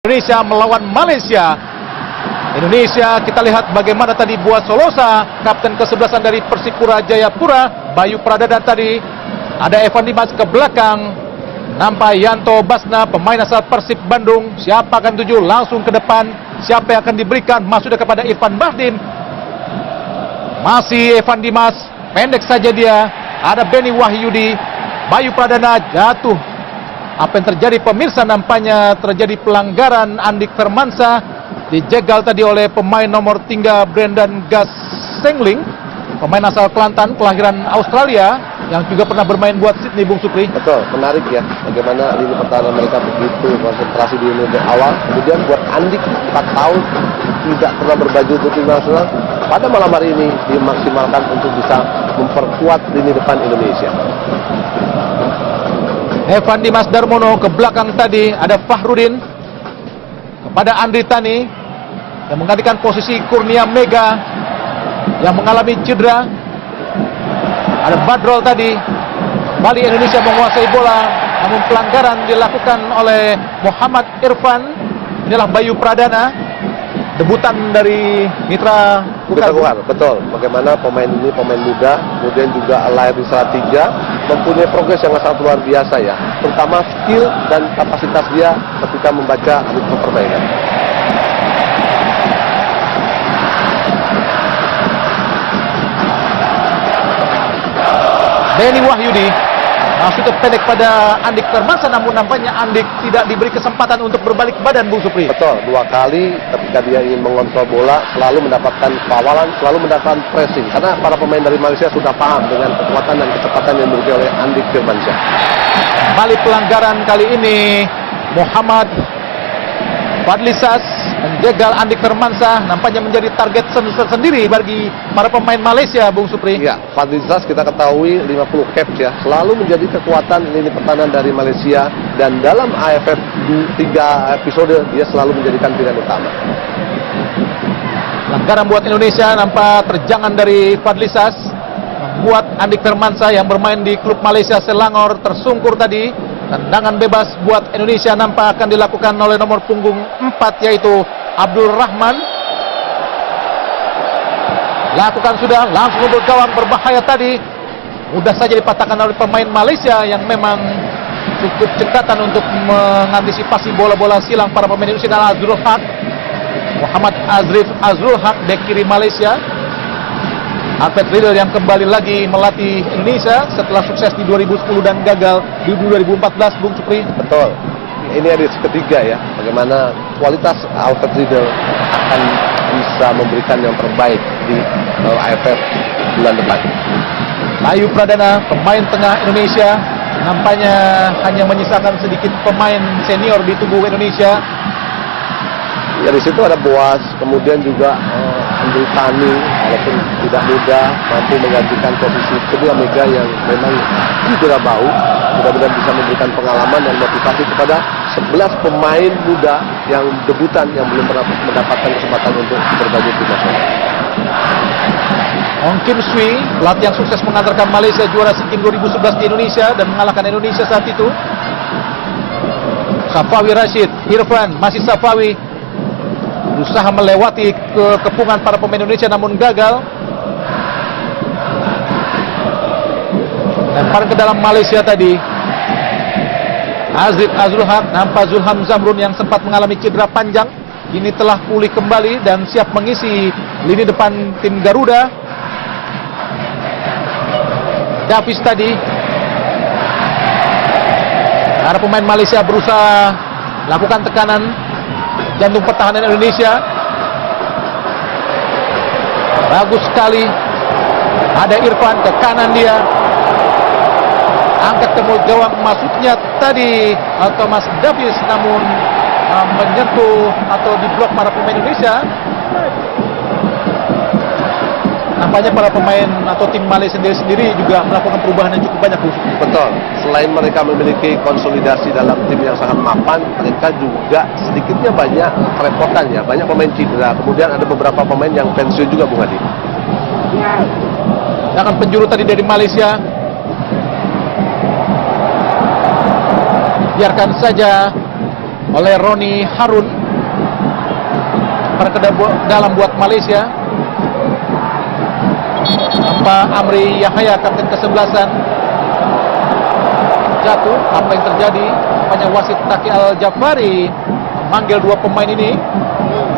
Indonesia melawan Malaysia. Indonesia, kita lihat bagaimana tadi Buat Solosa, kapten ke-11 dari Persipura Jayapura. Bayu Pradana tadi, ada Evan Dimas ke belakang, nampak Yanto Basna, pemain asal Persib Bandung. Siapa akan tuju langsung ke depan, siapa yang akan diberikan, masuknya kepada Irfan Bahdim. Masih Evan Dimas, pendek saja dia. Ada Benny Wahyudi, Bayu Pradana jatuh. Apa yang terjadi pemirsa, nampaknya terjadi pelanggaran. Andik Firmansyah dijegal tadi oleh pemain nomor 3 Brendan Gassengling, pemain asal Kelantan, kelahiran Australia, yang juga pernah bermain buat Sydney, Bung Supri. Betul, menarik ya bagaimana lini pertahanan mereka begitu konsentrasi di menit awal. Kemudian buat Andik 4 tahun tidak pernah berbaju untuk tim nasional, pada malam hari ini dimaksimalkan untuk bisa memperkuat lini depan Indonesia. Evan Dimas Darmono ke belakang tadi, ada Fahrudin kepada Andri Tani yang menggantikan posisi Kurnia Mega yang mengalami cedera. Ada Badrol tadi. Bali Indonesia menguasai bola, namun pelanggaran dilakukan oleh Muhammad Irfan. Inilah Bayu Pradana, debutan dari Mitra Kukar. Betul, bagaimana pemain ini pemain muda, kemudian juga lahir di Salatiga, mempunyai progres yang sangat luar biasa ya, terutama skill dan kapasitas dia ketika membaca ritme permainan. Benny Wahyudi masuk ke pendek pada Andik Firmansyah, namun nampaknya Andik tidak diberi kesempatan untuk berbalik badan, Bung Supri. Betul, 2 kali ketika dia ingin mengontrol bola selalu mendapatkan kawalan, selalu mendapatkan pressing, karena para pemain dari Malaysia sudah paham dengan kekuatan dan kecepatan yang dimiliki oleh Andik Firmansyah. Kembali pelanggaran kali ini Muhammad Fadlisas menjegal Andik Firmansyah, nampaknya menjadi target sendiri bagi para pemain Malaysia, Bung Supri. Ya, Fadlisas kita ketahui 50 caps ya, selalu menjadi kekuatan lini pertahanan dari Malaysia, dan dalam AFF 3 episode dia selalu menjadikan pilihan utama. Pelanggaran buat Indonesia, nampak terjangan dari Fadlisas, membuat Andik Firmansyah yang bermain di klub Malaysia Selangor tersungkur tadi. Tendangan bebas buat Indonesia nampak akan dilakukan oleh nomor punggung 4, yaitu Abdul Rahman. Lakukan sudah, langsung untuk gawang, berbahaya tadi. Mudah saja dipatahkan oleh pemain Malaysia yang memang cukup cekatan untuk mengantisipasi bola-bola silang para pemain Indonesia. Azrul Haq, Muhammad Azrul Haq, bek kiri Malaysia. Alfred Riedel yang kembali lagi melatih Indonesia setelah sukses di 2010 dan gagal di 2014, Bung Supri. Betul. Ini edisi ketiga ya, bagaimana kualitas Alfred Riedel akan bisa memberikan yang terbaik di AFF bulan depan. Bayu Pradana, pemain tengah Indonesia, nampaknya hanya menyisakan sedikit pemain senior di tubuh Indonesia. Ya, di situ ada Boas, kemudian juga Andri Tani, walaupun tidak mudah, mampu menggantikan posisi kedua Mega yang memang cedera bau. Mudah-mudahan bisa memberikan pengalaman dan motivasi kepada 11 pemain muda yang debutan yang belum pernah mendapatkan kesempatan untuk berbagi tim nasional. Ong Kim Swee, pelatih yang sukses mengantarkan Malaysia juara SEA Games 2011 di Indonesia dan mengalahkan Indonesia saat itu. Safawi Rashid, Irfan, masih Safawi, berusaha melewati kepungan para pemain Indonesia namun gagal. Lempar ke dalam Malaysia tadi. Azrul Haq, nampak Zulham Zamrun yang sempat mengalami cedera panjang ini telah pulih kembali dan siap mengisi lini depan tim Garuda. Davis tadi. Para pemain Malaysia berusaha lakukan tekanan jantung pertahanan Indonesia. Bagus sekali. Ada Irfan ke kanan dia. Angkat ke mulut gawang, masuknya tadi Thomas Davis, namun menyentuh atau diblok para pemain Indonesia. Nampaknya para pemain atau tim Malaysia sendiri juga melakukan perubahan yang cukup banyak. Betul, selain mereka memiliki konsolidasi dalam tim yang sangat mapan, mereka juga sedikitnya banyak kerepotan ya, banyak pemain cedera. Kemudian ada beberapa pemain yang pensiun juga, Bung Hadi. Dengan penjuru tadi dari Malaysia, biarkan saja oleh Roni Harun. Pada dalam buat Malaysia. Tanpa Amri Yahya, kapten ke-11-an, jatuh. Apa yang terjadi? Nampaknya wasit Taki Al-Jafari memanggil dua pemain ini.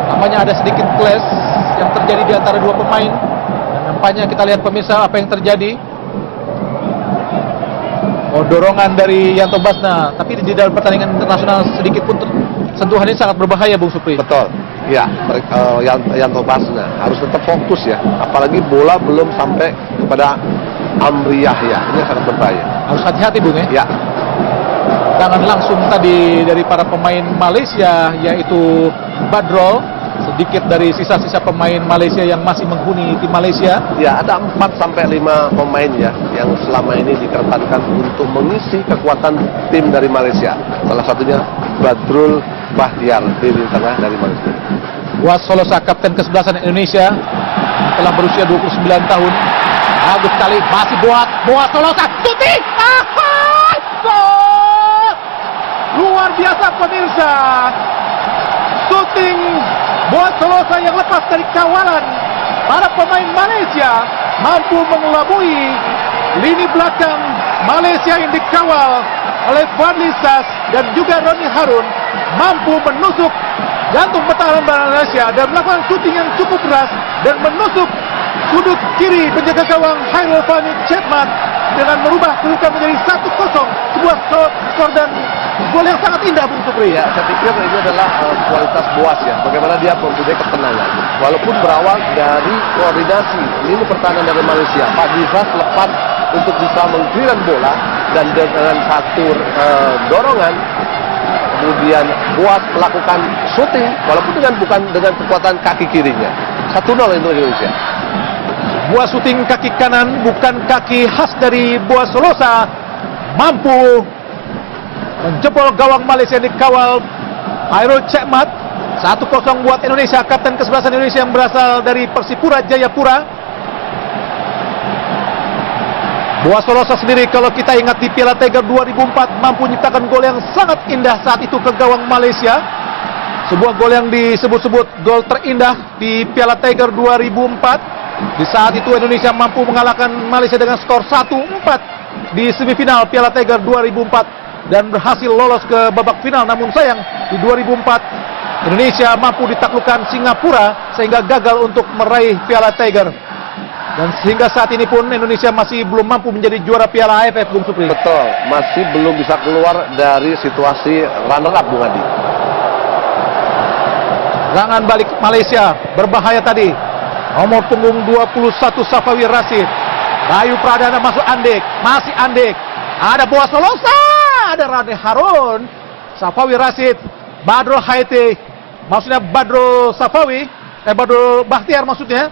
Nampaknya ada sedikit clash yang terjadi di antara dua pemain. Dan nampaknya kita lihat pemirsa apa yang terjadi. Oh, dorongan dari Yanto Basna, tapi di dalam pertandingan internasional sedikit pun sentuhan ini sangat berbahaya, Bung Supri. Betul. Ya, Yanto Basna harus tetap fokus ya. Apalagi bola belum sampai kepada Amri Yahya. Ini sangat berbahaya. Harus hati-hati, Bung ya. Ya. Tangan langsung tadi dari para pemain Malaysia, yaitu Badrol. Sedikit dari sisa-sisa pemain Malaysia yang masih menghuni tim Malaysia. Ya, ada 4 sampai 5 pemain ya yang selama ini dikeretapkan untuk mengisi kekuatan tim dari Malaysia. Salah satunya Badrul Bahtiar di lini tengah dari Malaysia. Buat Solosa, kapten ke-11 Indonesia, telah berusia 29 tahun. Bagus sekali, masih buat Solosa, shooting! Gol! Luar biasa pemirsa. Shooting buat Solosa yang lepas dari kawalan para pemain Malaysia, mampu mengelabui lini belakang Malaysia yang dikawal oleh Fadli Sas dan juga Roni Harun, mampu menusuk jantung pertahanan Malaysia dan melakukan shooting yang cukup keras dan menusuk sudut kiri penjaga gawang Hairul Fahmi Chapman dengan merubah kedudukan menjadi 1-0. Sebuah skor dan gol yang sangat indah, Bung Supri. Ya, saya pikir ini adalah kualitas Boas ya. Bagaimana dia mempunyai ketenangan. Walaupun berawal dari koordinasi lini pertahanan dari Malaysia, Pak Dizas lepas untuk bisa mengclearkan bola dan dengan satu dorongan, kemudian Boas melakukan shooting, walaupun bukan dengan kekuatan kaki kirinya. 1-0 untuk Indonesia. Buah shooting kaki kanan, bukan kaki khas dari Buah Solosa, mampu menjebol gawang Malaysia yang dikawal Hairul Chapman. 1-0 buat Indonesia, kapten ke-11 Indonesia yang berasal dari Persipura Jayapura. Buah Solosa sendiri, kalau kita ingat di Piala Tiger 2004, mampu menciptakan gol yang sangat indah saat itu ke gawang Malaysia. Sebuah gol yang disebut-sebut gol terindah di Piala Tiger 2004. Di saat itu Indonesia mampu mengalahkan Malaysia dengan skor 1-4 di semifinal Piala Tiger 2004 dan berhasil lolos ke babak final. Namun sayang, di 2004 Indonesia mampu ditaklukkan Singapura sehingga gagal untuk meraih Piala Tiger. Dan sehingga saat ini pun Indonesia masih belum mampu menjadi juara Piala AFF, Bung Supri. Betul, masih belum bisa keluar dari situasi runner-up, Bung Adi. Serangan balik Malaysia berbahaya tadi. Nomor punggung 21 Safawi Rashid. Bayu Pradana masuk Andek, masih Andek. Ada Buah Solosa, ada Roni Harun, Safawi Rashid, Badrul Haiti, maksudnya Badrul Safawi, Badrul Bahtiar maksudnya.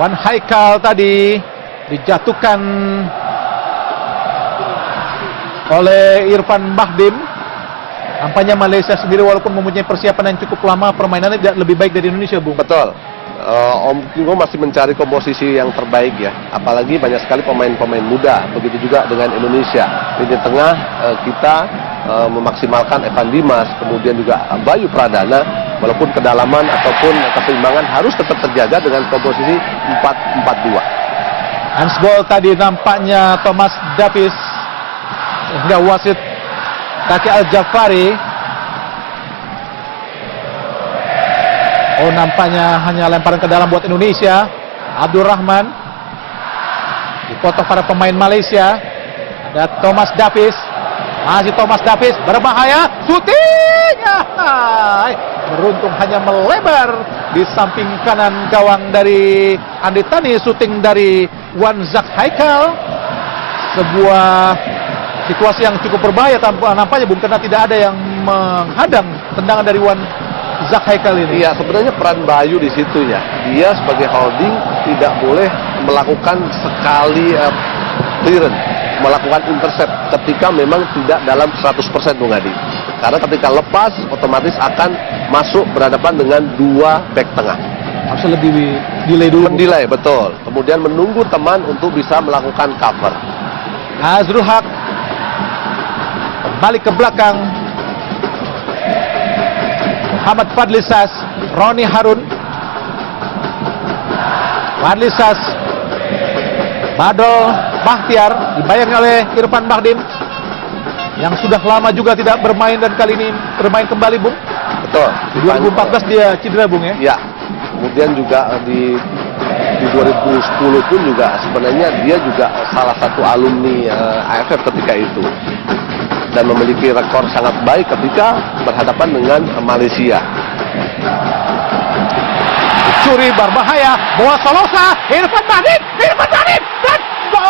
Wan Haikal tadi dijatuhkan oleh Irfan Bahdim. Nampaknya Malaysia sendiri walaupun mempunyai persiapan yang cukup lama, permainannya tidak lebih baik dari Indonesia, Bung. Betul. Om Kingo masih mencari komposisi yang terbaik ya. Apalagi banyak sekali pemain-pemain muda. Begitu juga dengan Indonesia. Di tengah kita memaksimalkan Evan Dimas, kemudian juga Bayu Pradana. Walaupun kedalaman ataupun keseimbangan harus tetap terjaga dengan komposisi 4-4-2. Handsball tadi nampaknya Thomas Davis hingga wasit Taki Al-Jafari. Oh, nampaknya hanya lemparan ke dalam buat Indonesia. Abdul Rahman dipotong para pemain Malaysia. Ada Thomas Davis. Masih Thomas Davis, berbahaya. Shooting! Beruntung hanya melebar di samping kanan gawang dari Andri Tani. Shooting dari Wan Zak Haikal. Sebuah situasi yang cukup berbahaya nampaknya, Bung, karena tidak ada yang menghadang tendangan dari Wan Zak Haikal ini. Iya, sebenarnya peran Bayu di situ ya. Dia sebagai holding tidak boleh melakukan sekali clearance, melakukan intercept ketika memang tidak dalam 100%, Bung Adi. Karena ketika lepas otomatis akan masuk berhadapan dengan dua back tengah. Harus lebih delay dulu. Mendelay, betul. Kemudian menunggu teman untuk bisa melakukan cover. Azrul Haq kembali ke belakang. Muhammad Fadli Sas, Roni Harun, Fadli Sas, Badrul Bahtiar, dibayangi oleh Irfan Bahdim yang sudah lama juga tidak bermain dan kali ini bermain kembali, Bung. Betul. Di 2014 dia cedera, Bung, ya. Ya. Kemudian juga di 2010 pun juga sebenarnya dia juga salah satu alumni AFF ketika itu dan memiliki rekor sangat baik ketika berhadapan dengan Malaysia. Curi berbahaya, Boa Solosa, Irfan Bahdim dan gol!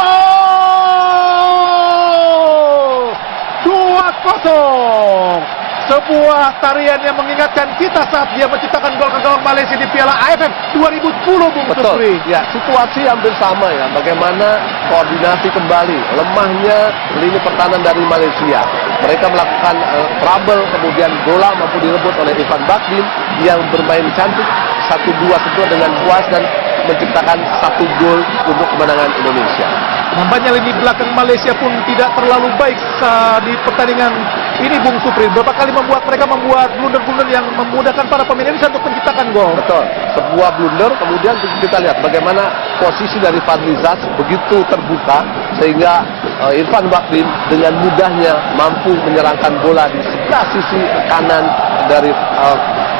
2-0. Sebuah tarian yang mengingatkan kita saat dia menciptakan gol ke gawang Malaysia di Piala AFF 2010, Bung Supri. Betul, ya, situasi hampir sama ya. Bagaimana koordinasi kembali, lemahnya lini pertahanan dari Malaysia. Mereka melakukan trouble, kemudian bola mampu direbut oleh Irfan Bahdim yang bermain cantik 1-2 sesuai dengan puas dan menciptakan 1 gol untuk kemenangan Indonesia. Nampaknya lini belakang Malaysia pun tidak terlalu baik di pertandingan ini, Bung Supri. Berapa kali mereka membuat blunder-blunder yang memudahkan para pemain Indonesia untuk menciptakan gol. Betul, sebuah blunder. Kemudian kita lihat bagaimana posisi dari Fadli Sas begitu terbuka sehingga Irfan Bahdim dengan mudahnya mampu menyerangkan bola di sebelah sisi kanan dari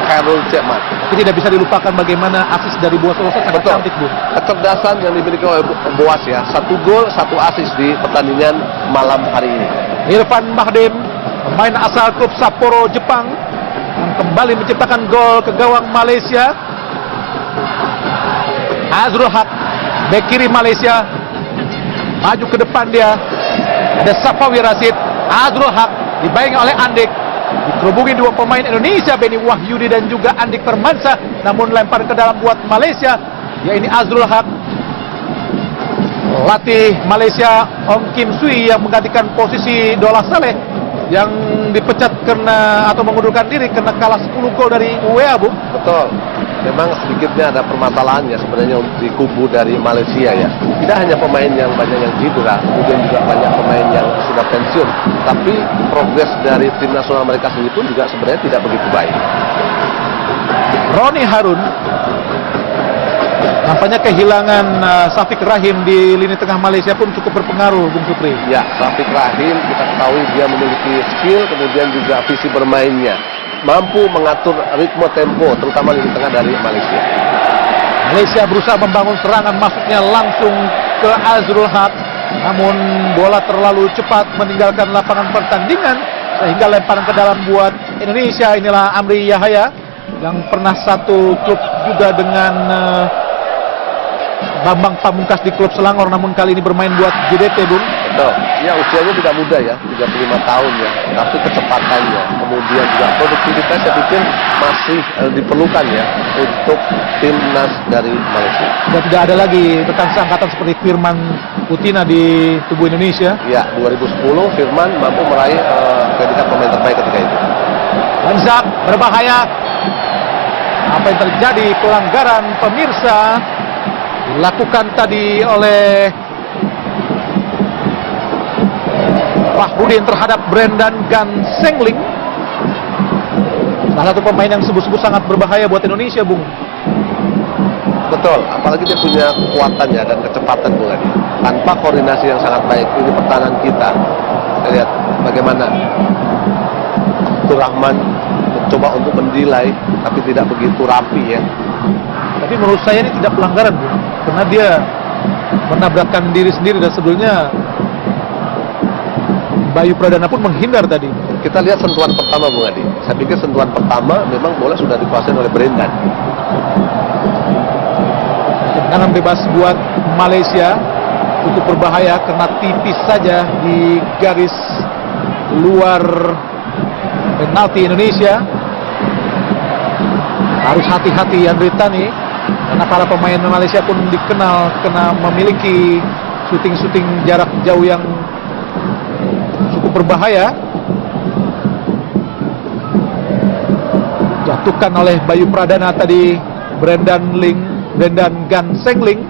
Khairul Chapman. Tapi tidak bisa dilupakan bagaimana asis dari Boa Solosa sangat cantik, Bung. Kecerdasan yang dimiliki oleh Boas ya. 1 gol, 1 asis di pertandingan malam hari ini. Irfan Bahdim, pemain asal klub Sapporo, Jepang, yang kembali menciptakan gol ke gawang Malaysia. Azrul Haq, bek kiri Malaysia, maju ke depan dia. Ada Safawi Rashid, Azrul Haq dibayangi oleh Andik. Dikerubungi 2 pemain Indonesia, Beni Wahyudi dan juga Andik Firmansyah, namun lempar ke dalam buat Malaysia. Ya, ini Azrul Haq. Pelatih Malaysia Ong Kim Sui yang menggantikan posisi Dola Saleh yang dipecat atau mengundurkan diri karena kalah 10 gol dari UEA, Bung. Betul. Memang sedikitnya ada permasalahannya sebenarnya di kubu dari Malaysia ya. Tidak hanya pemain yang banyak yang cedera, kemudian juga banyak pemain yang sudah pensiun. Tapi progres dari tim nasional mereka sendiri pun juga sebenarnya tidak begitu baik. Roni Harun nampaknya kehilangan Syafiq Rahim di lini tengah Malaysia pun cukup berpengaruh, Bung Supri. Ya, Syafiq Rahim kita ketahui dia memiliki skill, kemudian juga visi bermainnya. Mampu mengatur ritme tempo, terutama di tengah dari Malaysia. Malaysia berusaha membangun serangan, masuknya langsung ke Azrul Haq. Namun bola terlalu cepat meninggalkan lapangan pertandingan, sehingga lemparan ke dalam buat Indonesia. Inilah Amri Yahaya, yang pernah satu klub juga dengan Bambang Pamungkas di klub Selangor, namun kali ini bermain buat JDT, Bung. Betul. Ya, usianya tidak muda ya, 35 tahun ya. Tapi kecepatannya, kemudian juga produktivitas saya pikir masih diperlukan ya untuk timnas dari Malaysia. Sudah tidak ada lagi rekan seangkatan seperti Firman Utina di tubuh Indonesia. Ya, 2010 Firman mampu meraih predikat pemain terbaik ketika itu. Banzak berbahaya. Apa yang terjadi? Pelanggaran, pemirsa, dilakukan tadi oleh Fahrudin terhadap Brendan Gansengling, salah satu pemain yang sebut-sebut sangat berbahaya buat Indonesia, Bung. Betul, apalagi dia punya kekuatan ya dan kecepatan Bung Adi. Tanpa koordinasi yang sangat baik ini pertahanan kita lihat bagaimana Abdul Rahman mencoba untuk mendelay tapi tidak begitu rapi ya. Tapi menurut saya ini tidak pelanggaran, Bung, karena dia menabrakkan diri sendiri dan sebetulnya Bayu Pradana pun menghindar tadi. Kita lihat sentuhan pertama Bung Adi. Saya pikir sentuhan pertama memang bola sudah dikuasai oleh Brendan. Tendangan bebas buat Malaysia cukup berbahaya karena tipis saja di garis luar penalti Indonesia. Harus hati-hati Andri Tani karena para pemain Malaysia pun dikenal kena memiliki syuting jarak jauh yang cukup berbahaya. Jatuhkan oleh Bayu Pradana tadi Brendan Gansengling,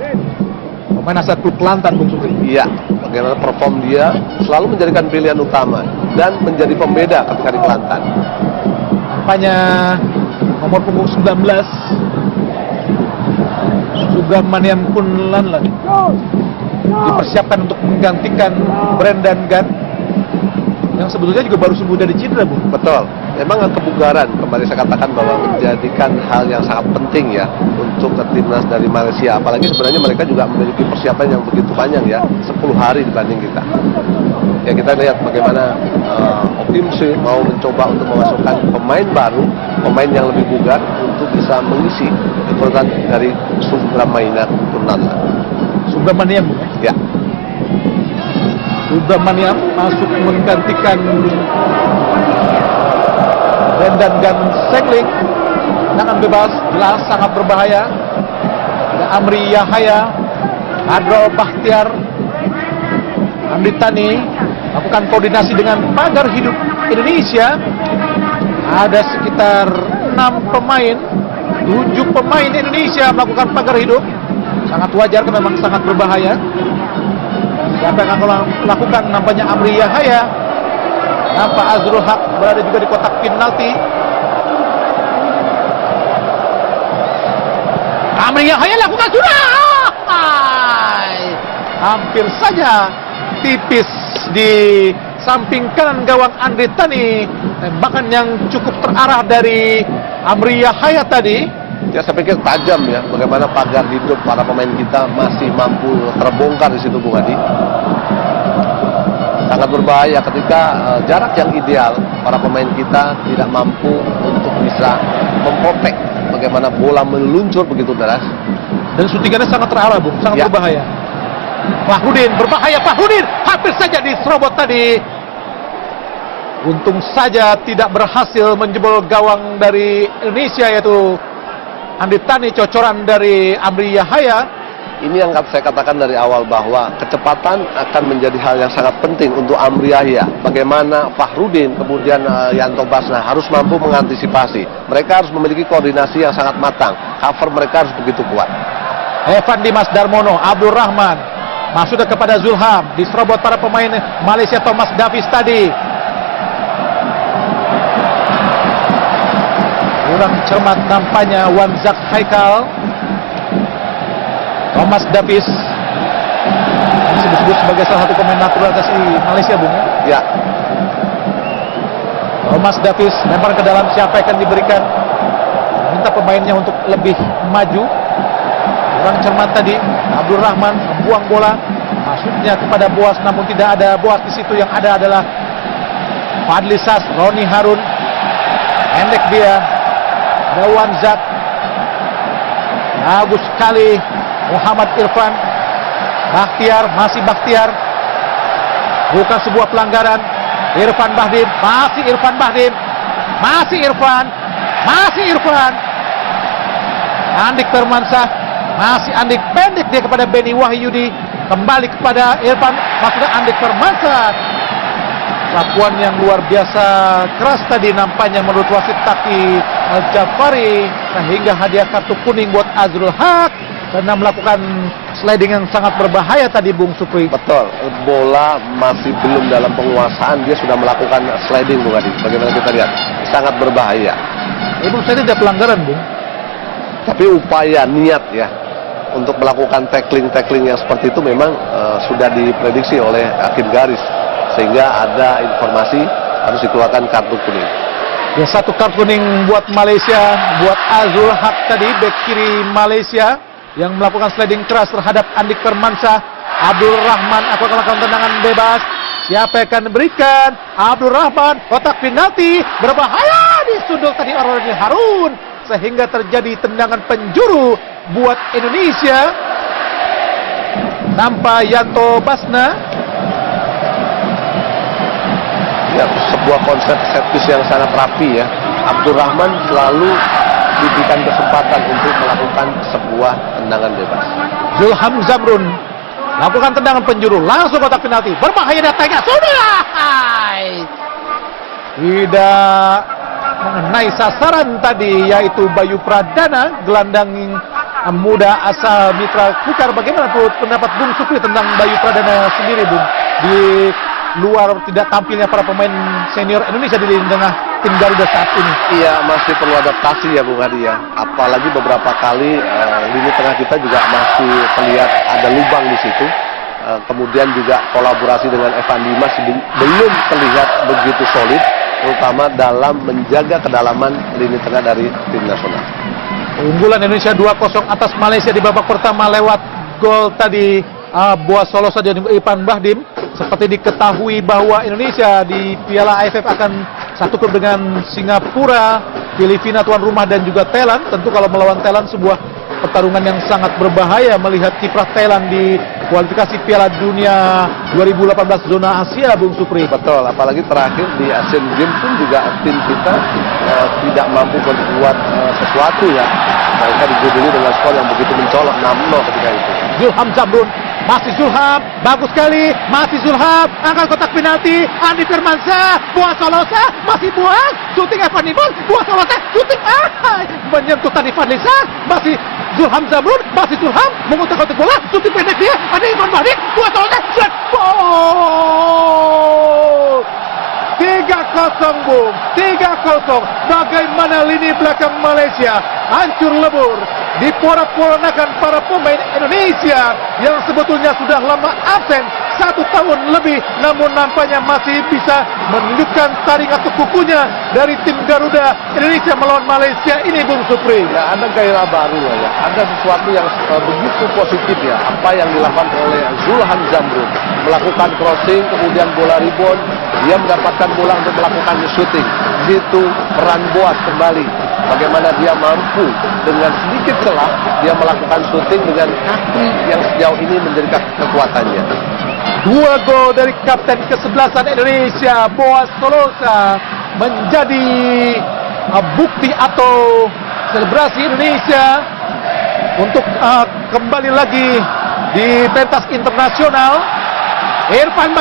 pemain asal klub Kelantan, Bung Supri. Iya, bagaimana perform dia selalu menjadikan pilihan utama dan menjadi pembeda ketika di Kelantan. Nampaknya nomor punggung 19 Sugamaniam Kunlanlan dipersiapkan untuk menggantikan Brendan Gunn yang sebetulnya juga baru sembuh dari cedera, Bu. Betul. Memang kebugaran, kembali saya katakan bahwa menjadikan hal yang sangat penting ya untuk timnas dari Malaysia. Apalagi sebenarnya mereka juga memiliki persiapan yang begitu panjang ya, 10 hari dibanding kita. Ya kita lihat bagaimana Tim C mau mencoba untuk memasukkan pemain baru, pemain yang lebih bugar untuk bisa mengisi kekuatan dari Subramaniam Kunlanlan. Subramaniam, Ya. Subramaniam masuk menggantikan Brendan Gunn Sengling. Tendangan bebas jelas sangat berbahaya. Ada Amri Yahaya, Adrol Bakhtiar, Amri Tani lakukan koordinasi dengan pagar hidup Indonesia. Ada sekitar 6 pemain, 7 pemain Indonesia melakukan pagar hidup. Sangat wajar, memang sangat berbahaya. Siapa yang akan melakukan? Nampaknya Amri Yahaya. Nampak Azrul Haq berada juga di kotak penalti. Amri Yahaya lakukan sudah. Hampir saja tipis di samping kanan gawang Andri Tani. Tembakan yang cukup terarah dari Amri Yahaya tadi. Ya saya pikir tajam ya, bagaimana pagar hidup para pemain kita masih mampu terbongkar di situ, Bung Hadi. Sangat berbahaya ketika jarak yang ideal para pemain kita tidak mampu untuk bisa memprotek bagaimana bola meluncur begitu deras. Dan syutingannya sangat terarah, Bu, sangat Ya. berbahaya. Fahrudin, berbahaya Fahrudin, hampir saja diserobot tadi. Untung saja tidak berhasil menjebol gawang dari Indonesia, yaitu Andri Tani, cocoran dari Amri Yahaya. Ini yang saya katakan dari awal bahwa kecepatan akan menjadi hal yang sangat penting untuk Amri Yahya. Bagaimana Fahrudin, kemudian Yanto Basna harus mampu mengantisipasi. Mereka harus memiliki koordinasi yang sangat matang. Cover mereka harus begitu kuat. Evan Dimas Darmono, Abdul Rahman, masuk kepada Zulham, diserobot para pemain Malaysia. Thomas Davis tadi kurang cermat nampaknya Wanzak Haikal. Thomas Davis disebut sebagai salah satu pemain naturalisasi Malaysia, Bung. Ya, Thomas Davis lempar ke dalam, siapa yang akan diberikan? Minta pemainnya untuk lebih maju. Kurang cermat tadi Abdul Rahman membuang bola, masuknya kepada Boas, namun tidak ada Boas di situ. Yang ada adalah Fadli Sas, Roni Harun, pendek dia, ada Wanzak, bagus sekali Muhammad Irfan, Bakhtiar, masih Bakhtiar, bukan sebuah pelanggaran. Irfan Bahdim, masih Irfan Bahdim, masih Irfan, Andik Firmansyah, masih Andik, pendek dia kepada Beni Wahyudi, kembali kepada Irfan, maksudnya Andik Firmansyah. Lakuan yang luar biasa keras tadi nampaknya menurut wasit Taki Al-Jafari, sehingga hadiah kartu kuning buat Azrul Haq karena melakukan sliding yang sangat berbahaya tadi, Bung Supri. betul. Bola masih belum dalam penguasaan, dia sudah melakukan sliding, Bung Hadi. Bagaimana kita lihat? Sangat berbahaya. Menurut saya tidak pelanggaran, Bung. Tapi upaya niat ya untuk melakukan tackling yang seperti itu memang sudah diprediksi oleh hakim garis, sehingga ada informasi harus dikeluarkan kartu kuning. Ya, satu kartu kuning buat Malaysia, buat Azrul Haq tadi, bek kiri Malaysia yang melakukan sliding keras terhadap Andik Firmansyah. Abdul Rahman akan melakukan tendangan bebas. Siapa yang akan diberikan? Abdul Rahman, kotak penalti, berbahaya, disundul tadi Roni Harun, sehingga terjadi tendangan penjuru buat Indonesia. Tanpa Yanto Basna. Ya, sebuah konsep set piece yang sangat rapi ya. Abdul Rahman selalu diberikan kesempatan untuk melakukan sebuah tendangan bebas. Zulham Zamrun lakukan tendangan penjuru, langsung kotak penalti, berbahaya datangnya, sudah. Tidak mengenai sasaran tadi, yaitu Bayu Pradana, gelandang muda asal Mitra Kukar. Bagaimana pendapat Bung Supri tentang Bayu Pradana sendiri, Bung? Di luar tidak tampilnya para pemain senior Indonesia di tengah tim Garuda saat ini. Iya, masih perlu adaptasi ya Bung Hadi ya. Apalagi beberapa kali lini tengah kita juga masih terlihat ada lubang di situ. Kemudian juga kolaborasi dengan Evan Dimas belum terlihat begitu solid, terutama dalam menjaga kedalaman lini tengah dari tim nasional. Unggulan Indonesia 2-0 atas Malaysia di babak pertama lewat gol tadi Boas Solosa dan Irfan Bahdim. Seperti diketahui bahwa Indonesia di Piala AFF akan satu klub dengan Singapura, Filipina tuan rumah dan juga Thailand. Tentu kalau melawan Thailand sebuah pertarungan yang sangat berbahaya melihat kiprah Thailand di kualifikasi Piala Dunia 2018 zona Asia, Bung Supri. Betul, apalagi terakhir di Asian Games pun juga tim kita tidak mampu berbuat sesuatu ya. Mereka digulungi dengan skor yang begitu mencolok 6-0 ketika itu. Zulham Zamrun, masih Zulham, bagus sekali, masih Zulham, angkat kotak penalti, Andi Firmansyah, Boas Solosa, masih buang, syuting Evan Dimas, Boas Solosa, syuting, menyentuh tadi Fadlisa, masih Zulham Zamrun, masih Zulham, mengutak-utak bola, syuting pendek dia, ada Irfan Bahdim, Boas Solosa, shot, gol! 3-0 Bung, 3-0. Bagaimana lini belakang Malaysia hancur lebur, diporak-porandakan para pemain Indonesia yang sebetulnya sudah lama absen 1 tahun lebih, namun nampaknya masih bisa menunjukkan taring atau kukunya dari tim Garuda Indonesia melawan Malaysia ini, Bung Supri. Ya, ada gairah baru ya, ada sesuatu yang begitu positif ya, apa yang dilakukan oleh Zulham Zamrun, melakukan crossing, kemudian bola rebound, dia mendapatkan bola untuk melakukan shooting. Situ peran Boas kembali, bagaimana dia mampu dengan sedikit celah dia melakukan shooting dengan kaki yang sejauh ini menjadi kekuatannya. 2 gol dari kapten ke-11 Indonesia, Boas Solosa, menjadi bukti atau selebrasi Indonesia untuk kembali lagi di pentas internasional. Irfan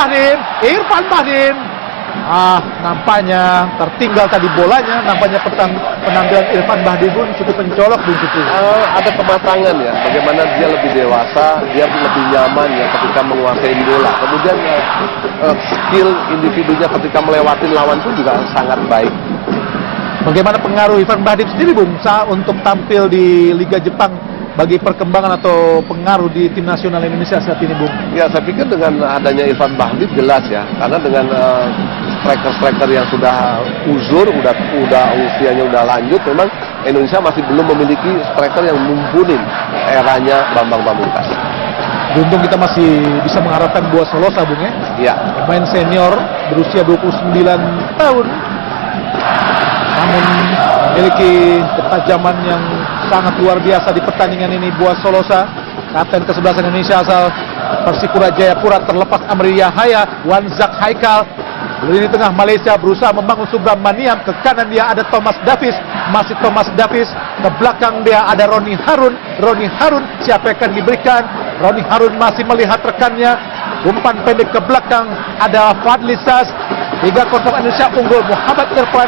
Bahdim, nampaknya tertinggal tadi bolanya, nampaknya penampilan Irfan Bahdim pun cukup mencolok, Bung Supri. Ada kematangan ya, bagaimana dia lebih dewasa, dia lebih nyaman ya ketika menguasai bola. Kemudian skill individunya ketika melewati lawan pun juga sangat baik. Bagaimana pengaruh Irfan Bahdim sendiri, Bung, untuk tampil di Liga Jepang bagi perkembangan atau pengaruh di tim nasional Indonesia saat ini, Bung? Ya, saya pikir dengan adanya Irfan Bahdim jelas ya, karena dengan striker-striker yang sudah uzur, udah usianya udah lanjut, memang Indonesia masih belum memiliki striker yang mumpuni eranya Bambang Pamungkas. Beruntung kita masih bisa mengharapkan Boas Solosa, Bung ya. Ya. Pemain senior berusia 29 tahun, namun memiliki ketajaman yang sangat luar biasa di pertandingan ini. Boas Solosa, kapten ke-11 Indonesia asal Persipura Jayapura, terlepas Amri Yahya, Wanzak Haikal. Lini tengah Malaysia berusaha membangun Subramaniam. Ke kanan dia ada Thomas Davis, masih Thomas Davis. Ke belakang dia ada Roni Harun. Siapa yang akan diberikan? Roni Harun masih melihat rekannya. Umpan pendek ke belakang ada Fadli Sas. 3-0 Indonesia unggul. Muhammad Irfan,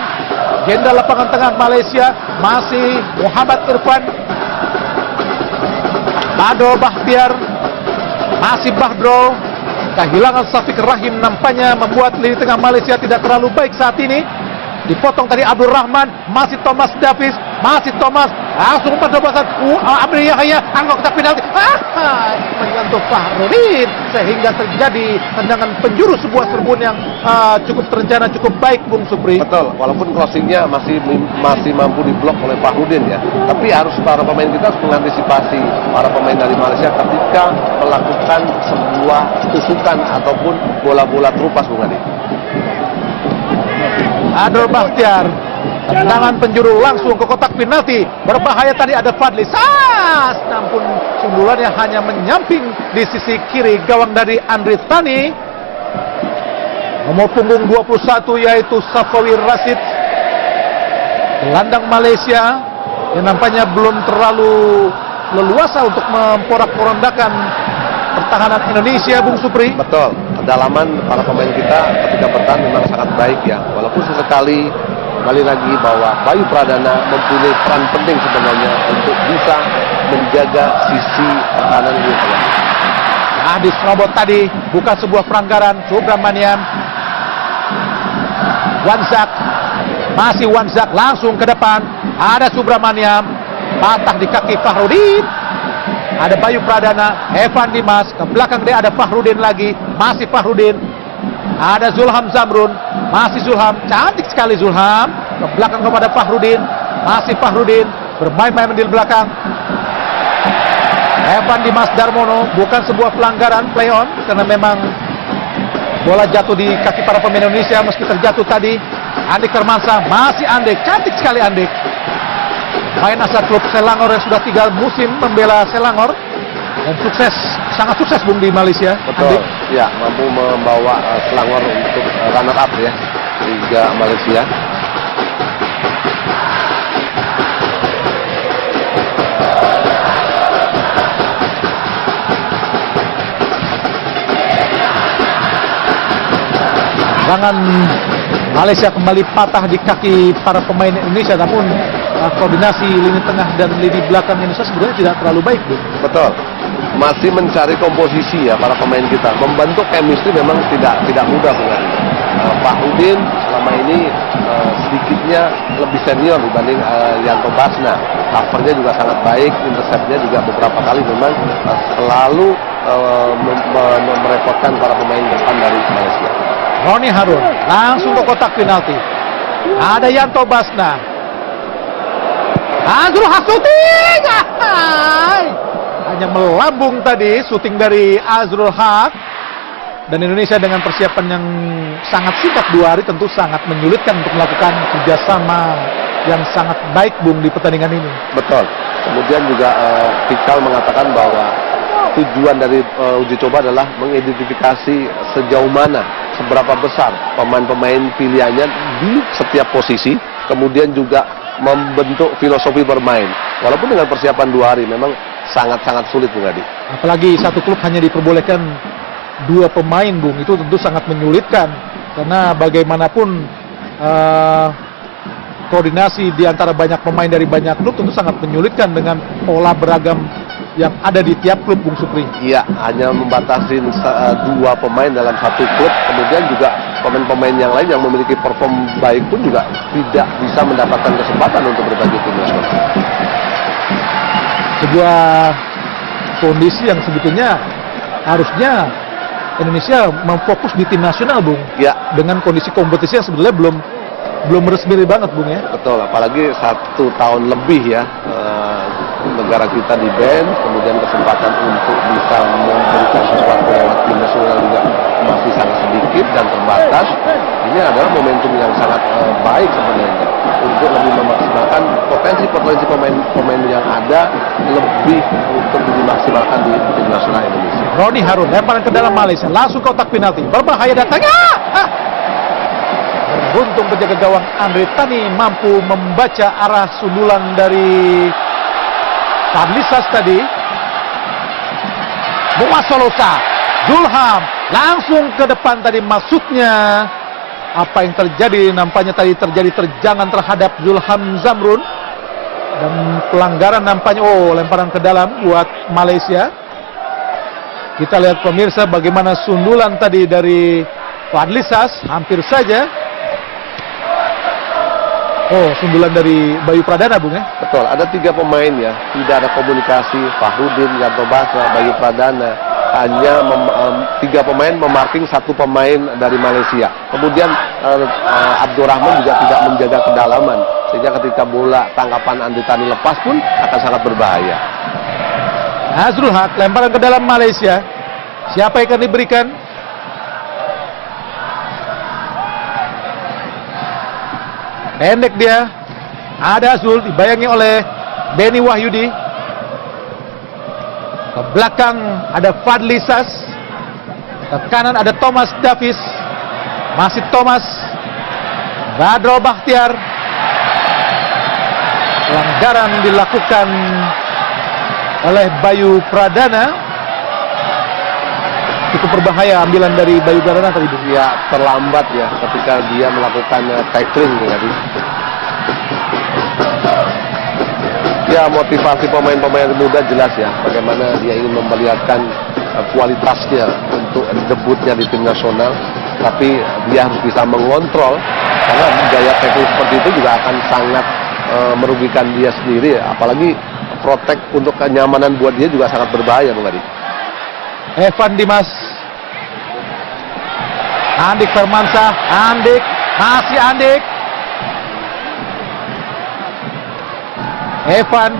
jenderal lapangan tengah Malaysia, masih Muhammad Irfan. Badro Bahtiar, masih Badro. Kehilangan Syafiq Rahim nampaknya membuat lini tengah Malaysia tidak terlalu baik saat ini. Dipotong tadi Abdul Rahman, masih Thomas Davis, masih Thomas. Langsung umpan terobosan Amri Yahya, angkat kotak penalti. Menyentuh Fahrudin sehingga terjadi tendangan penjuru, sebuah serbuan yang cukup terencana, cukup baik, Bung Supri. Betul, walaupun crossingnya masih mampu diblok oleh Fahrudin ya. Tapi harus para pemain kita harus mengantisipasi para pemain dari Malaysia ketika melakukan sebuah tusukan ataupun bola-bola terupas, Bung Adi. Adol Bahtiar, tendangan penjuru langsung ke kotak penalti. Berbahaya tadi ada Fadli Sas, namun sundulannya hanya menyamping di sisi kiri gawang dari Andri Tani. Nomor punggung 21 yaitu Safawi Rashid, gelandang Malaysia yang nampaknya belum terlalu leluasa untuk memporak-porandakan pertahanan Indonesia, Bung Supri. Betul, kedalaman para pemain kita ketika bertahan memang sangat baik ya. Walaupun sesekali kembali lagi bahwa Bayu Pradana mempunyai peran penting sebenarnya untuk bisa menjaga sisi kanan di tengah. Nah, diserobot tadi bukan sebuah pelanggaran. Subramaniam, Wanzak, masih Wanzak langsung ke depan. Ada Subramaniam, patah di kaki Fahrudin. Ada Bayu Pradana, Evan Dimas, ke belakang dia ada Fahrudin lagi, masih Fahrudin. Ada Zulham Zamrun, masih Zulham, cantik sekali Zulham, ke belakang kepada Fahrudin, masih Fahrudin, bermain-main di belakang. Evan Dimas Darmono, bukan sebuah pelanggaran play on, karena memang bola jatuh di kaki para pemain Indonesia meski terjatuh tadi. Andik Firmansyah, masih Andik, cantik sekali Andik. Main asal klub Selangor yang sudah 3 musim membela Selangor dan sukses, sangat sukses Bung di Malaysia. Betul, Andik. ya, mampu membawa Selangor untuk runner up ya, Liga Malaysia. Serangan Malaysia kembali patah di kaki para pemain Indonesia, namun koordinasi lini tengah dan lini belakang Indonesia sebenarnya tidak terlalu baik, Bu. Betul, masih mencari komposisi ya para pemain kita. Membentuk chemistry memang tidak mudah bukan. Fahrudin selama ini sedikitnya lebih senior dibanding Yanto Basna. Covernya juga sangat baik, interceptnya juga beberapa kali memang selalu merepotkan para pemain depan dari Malaysia. Roni Harun langsung ke kotak penalti. Ada Yanto Basna. Azrul Haq syuting. Hanya melambung tadi syuting dari Azrul Haq. Dan Indonesia dengan persiapan yang sangat singkat 2 hari tentu sangat menyulitkan untuk melakukan kerjasama yang sangat baik, Bung, di pertandingan ini. Betul. Kemudian juga Pikal mengatakan bahwa tujuan dari uji coba adalah mengidentifikasi sejauh mana, seberapa besar pemain-pemain pilihannya di setiap posisi, kemudian juga membentuk filosofi bermain. Walaupun dengan persiapan 2 hari memang sangat-sangat sulit, Bung Adi. Apalagi satu klub hanya diperbolehkan 2 pemain, Bung, itu tentu sangat menyulitkan karena bagaimanapun koordinasi di antara banyak pemain dari banyak klub tentu sangat menyulitkan dengan pola beragam yang ada di tiap klub, Bung Supri. Iya, hanya membatasi 2 pemain dalam satu klub, kemudian juga pemain-pemain yang lain yang memiliki perform baik pun juga tidak bisa mendapatkan kesempatan untuk berbagi tim nasional. Sebuah kondisi yang sebetulnya harusnya Indonesia memfokus di tim nasional, Bung. Ya, Dengan kondisi kompetisi yang sebenarnya belum resmi banget, Bung, ya. betul. Apalagi 1 tahun lebih ya negara kita di ban, kemudian kesempatan untuk bisa memberikan sesuatu lewat tim nasional juga masih sangat sedikit dan terbatas. Ini adalah momentum yang sangat baik sebenarnya untuk lebih memaksimalkan potensi pemain yang ada, lebih untuk dimaksimalkan di tim nasional Indonesia. Roni Harun lemparan ke dalam Malaysia, langsung kotak penalti, berbahaya datangnya. Beruntung penjaga gawang Andre Tani mampu membaca arah sundulan dari Fadlisas tadi. Muasolosa, Zulham langsung ke depan tadi, maksudnya apa yang terjadi, nampaknya tadi terjadi terjangan terhadap Zulham Zamrun dan pelanggaran nampaknya, lemparan ke dalam buat Malaysia. Kita lihat pemirsa bagaimana sundulan tadi dari Fadlisas, hampir saja. Sundulan dari Bayu Pradana, Bung, ya? Betul, ada 3 pemain ya, tidak ada komunikasi. Fahrudin, Yanto Basna, Bayu Pradana, hanya 3 pemain memarking 1 pemain dari Malaysia. Kemudian Abdurrahman juga tidak menjaga kedalaman, sehingga ketika bola tangkapan Andre Tani lepas pun akan sangat berbahaya. Azrul Haq lemparan ke dalam Malaysia. Siapa yang akan diberikan? Pendek dia. Ada Azul, dibayangi oleh Benny Wahyudi. Ke belakang ada Fadlisas. Ke kanan ada Thomas Davis. Masih Thomas. Badrul Bakhtiar. Pelanggaran dilakukan oleh Bayu Pradana. Cukup berbahaya ambilan dari Bayu Pradana tadi, Bung. Ya, terlambat ya ketika dia melakukan tackling tadi. Ya, motivasi pemain-pemain muda jelas ya, bagaimana dia ingin memperlihatkan kualitasnya untuk debutnya di tim nasional, tapi dia harus bisa mengontrol, karena gaya tackle seperti itu juga akan sangat merugikan dia sendiri, apalagi protek untuk kenyamanan buat dia juga sangat berbahaya, Bung Adi. Evan Dimas, Andik Firmansyah, Andik, masih Andik, Evan,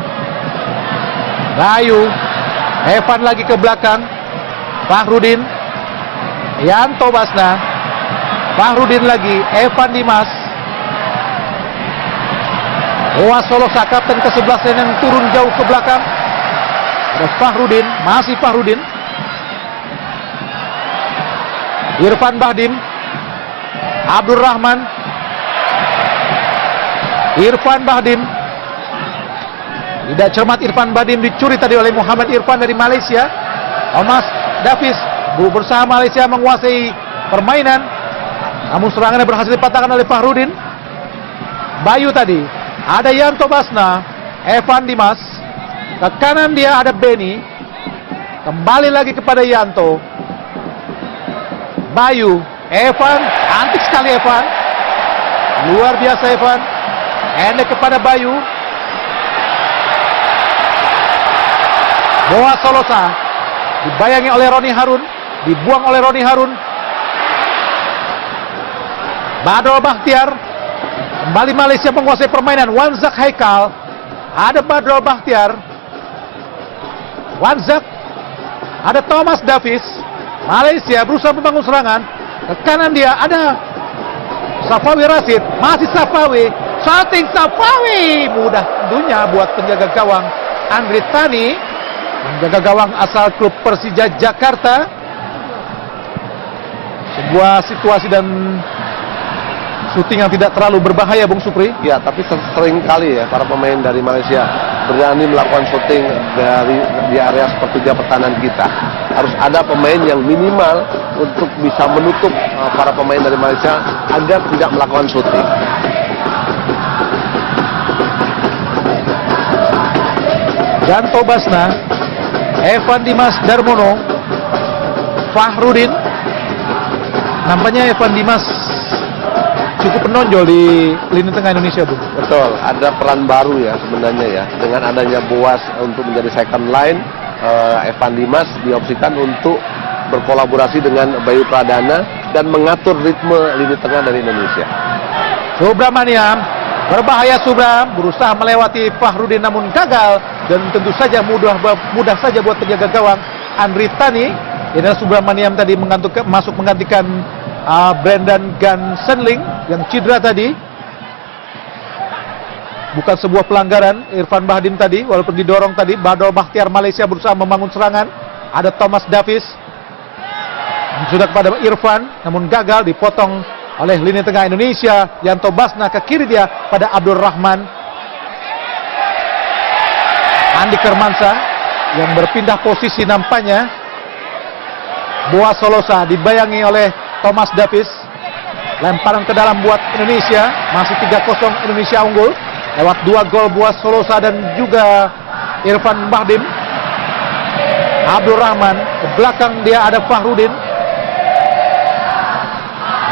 Bayu, Evan lagi ke belakang, Fahrudin, Yanto Basna, Fahrudin lagi, Evan Dimas, Boas Solosa, kapten ke-11 yang turun jauh ke belakang. Ada Fahrudin, masih Fahrudin, Irfan Bahdim, Abdul Rahman, Irfan Bahdim. Tidak cermat Irfan Bahdim, dicuri tadi oleh Muhammad Irfan dari Malaysia. Thomas Davis berusaha Malaysia menguasai permainan, namun serangannya berhasil dipatahkan oleh Fahrudin. Bayu tadi, ada Yanto Basna, Evan Dimas, ke kanan dia ada Benny, kembali lagi kepada Yanto, Bayu, Evan, antik sekali Evan, luar biasa Evan, endek kepada Bayu, Boas Solosa, dibayangi oleh Roni Harun, dibuang oleh Roni Harun, Badrul Bakhtiar, kembali Malaysia menguasai permainan. Wanzak Haikal, ada Badrul Bakhtiar, Wanzak, ada Thomas Davis. Malaysia berusaha membangun serangan, ke kanan dia ada Safawi Rashid, masih Safawi, shooting Safawi, mudah tentunya buat penjaga gawang Andri Tani, penjaga gawang asal klub Persija Jakarta. Sebuah situasi dan syuting yang tidak terlalu berbahaya, Bung Supri. Ya, tapi sering kali ya para pemain dari Malaysia berani melakukan syuting di area sepertiga pertahanan kita. Harus ada pemain yang minimal untuk bisa menutup para pemain dari Malaysia agar tidak melakukan syuting. Yanto Basna, Evan Dimas Darmono, Fahrudin. Nampaknya Evan Dimas cukup menonjol di lini tengah Indonesia, Bu. Betul, ada peran baru ya sebenarnya ya. Dengan adanya Boas untuk menjadi second line, Evan Dimas diopsikan untuk berkolaborasi dengan Bayu Pradana dan mengatur ritme lini tengah dari Indonesia. Subramaniam, berbahaya Subram, berusaha melewati Fahrudin namun gagal, dan tentu saja mudah saja buat penjaga gawang Andri Tani. Ini adalah Subramaniam tadi masuk menggantikan Brendan Gunsenling yang cedera tadi. Bukan sebuah pelanggaran Irfan Bahdim tadi, walaupun didorong tadi. Badrul Bakhtiar Malaysia berusaha membangun serangan. Ada Thomas Davis, sudah kepada Irfan, namun gagal, dipotong oleh lini tengah Indonesia. Yanto Basna ke kiri dia pada Abdul Rahman. Andik Firmansyah yang berpindah posisi nampaknya. Boas Solosa dibayangi oleh Thomas Davis. Lemparan ke dalam buat Indonesia. Masih 3-0 Indonesia unggul lewat 2 gol Boas Solosa dan juga Irfan Bahdim. Abdul Rahman, ke belakang dia ada Fahrudin.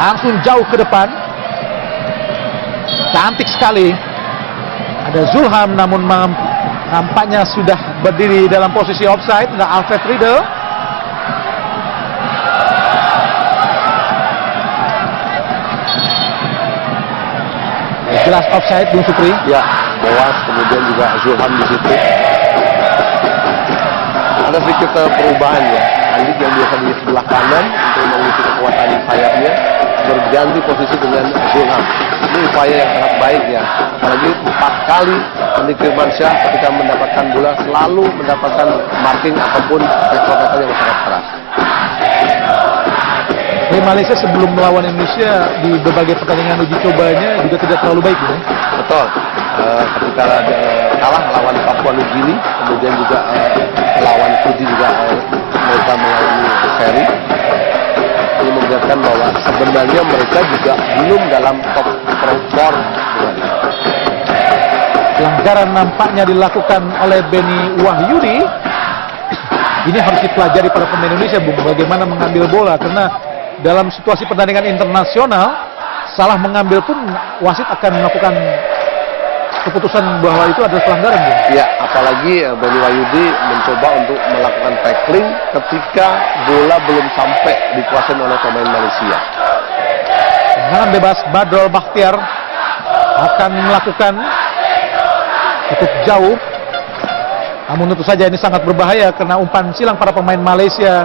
Langsung jauh ke depan. Cantik sekali. Ada Zulham namun nampaknya sudah berdiri dalam posisi offside. Ada Alfred Riedel. Jelas offside, Bung Supri. Ya, Boas, kemudian juga Zulham di situ. Ada sedikit perubahan ya. Andik yang biasa di sebelah kanan untuk mengisi kekuatan sayapnya berganti posisi dengan Zulham. Ini upaya yang sangat baik ya. Apalagi 4 kali Andik Firmansyah ketika mendapatkan bola selalu mendapatkan marking ataupun tackle yang sangat keras. Malaysia sebelum melawan Indonesia di berbagai pertandingan uji cobanya juga tidak terlalu baik, ya? Betul. Ketika kalah lawan Papua New Guinea, kemudian juga lawan Fiji juga mereka mengalami seri. Ini menunjukkan bahwa sebenarnya mereka juga belum dalam top 4. pelanggaran nampaknya dilakukan oleh Benny Wahyudi. Ini harus dipelajari para pemain Indonesia, Bung, bagaimana mengambil bola, karena dalam situasi pertandingan internasional salah mengambil pun wasit akan melakukan keputusan bahwa itu adalah pelanggaran, Bung. Ya, apalagi Benny Wahyudi mencoba untuk melakukan tackling ketika bola belum sampai dikuasai oleh pemain Malaysia. Tendangan bebas, Badrul Bakhtiar akan melakukan cukup jauh. Namun tentu saja ini sangat berbahaya karena umpan silang para pemain Malaysia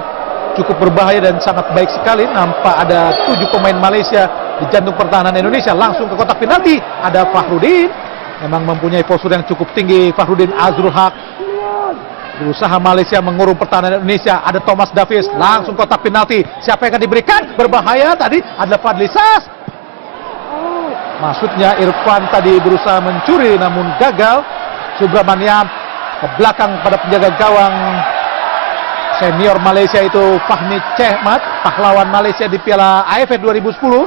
cukup berbahaya dan sangat baik sekali. Nampak ada 7 pemain Malaysia di jantung pertahanan Indonesia. Langsung ke kotak penalti, ada Fahrudin. Memang mempunyai postur yang cukup tinggi, Fahrudin Azrul Haq. Berusaha Malaysia mengurung pertahanan Indonesia. Ada Thomas Davis, langsung kotak penalti. Siapa yang akan diberikan? Berbahaya tadi adalah Fadli Sas. Maksudnya Irfan tadi berusaha mencuri namun gagal. Subramania ke belakang pada penjaga gawang senior Malaysia itu Fahmi Chehmat, pahlawan Malaysia di Piala AFF 2010.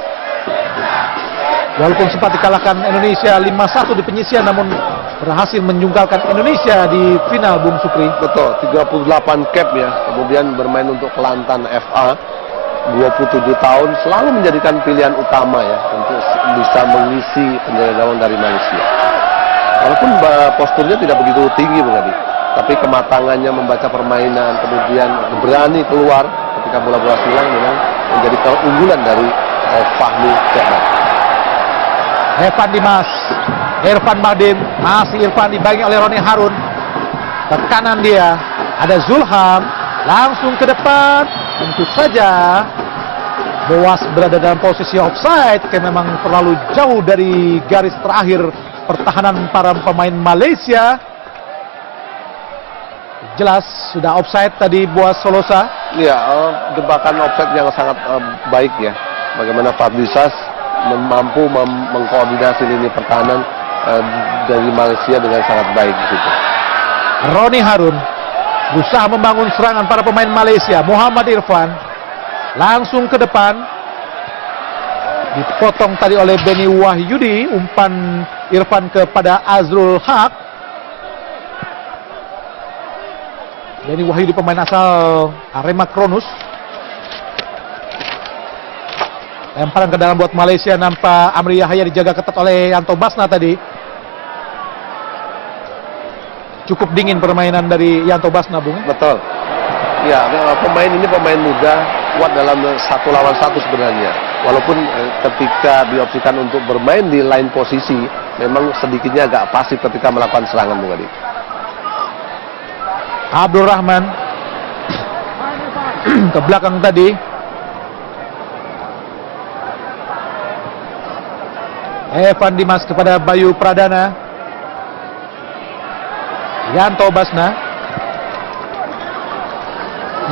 Walaupun sempat dikalahkan Indonesia 5-1 di penyisian, namun berhasil menjungkalkan Indonesia di final, Bung Supri. Betul, 38 cap ya, kemudian bermain untuk Kelantan FA, 27 tahun, selalu menjadikan pilihan utama ya untuk bisa mengisi penjaga gawang dari Malaysia. Walaupun posturnya tidak begitu tinggi, Bung Adi, tapi kematangannya membaca permainan, kemudian berani keluar ketika bola-bola silang memang menjadi keunggulan dari Fahmi Chehmat. Evan Dimas, Irfan Bahdim, masih Irfan dibangi oleh Roni Harun. Tekanan dia, ada Zulham, langsung ke depan. Tentu saja Boas berada dalam posisi offside, karena memang terlalu jauh dari garis terakhir pertahanan para pemain Malaysia. Jelas sudah offside tadi Boas Solosa. Ya, jebakan offside yang sangat baik ya. Bagaimana Fadli Sas mampu mengkoordinasi lini pertahanan dari Malaysia dengan sangat baik di situ. Roni Harun berusaha membangun serangan para pemain Malaysia. Muhammad Irfan langsung ke depan, dipotong tadi oleh Benny Wahyudi. Umpan Irfan kepada Azrul Haq. Benny Wahyudi pemain asal Arema Kronus. Lemparan ke dalam buat Malaysia, nampak Amri Yahya dijaga ketat oleh Yanto Basna tadi. Cukup dingin permainan dari Yanto Basna, Bung. Betul. Ya, pemain ini pemain muda, kuat dalam 1 lawan 1 sebenarnya. Walaupun ketika diopsikan untuk bermain di line posisi, memang sedikitnya agak pasif ketika melakukan serangan, Bung Adi. Abdul Rahman ke belakang tadi. Evan Dimas kepada Bayu Pradana. Yanto Basna.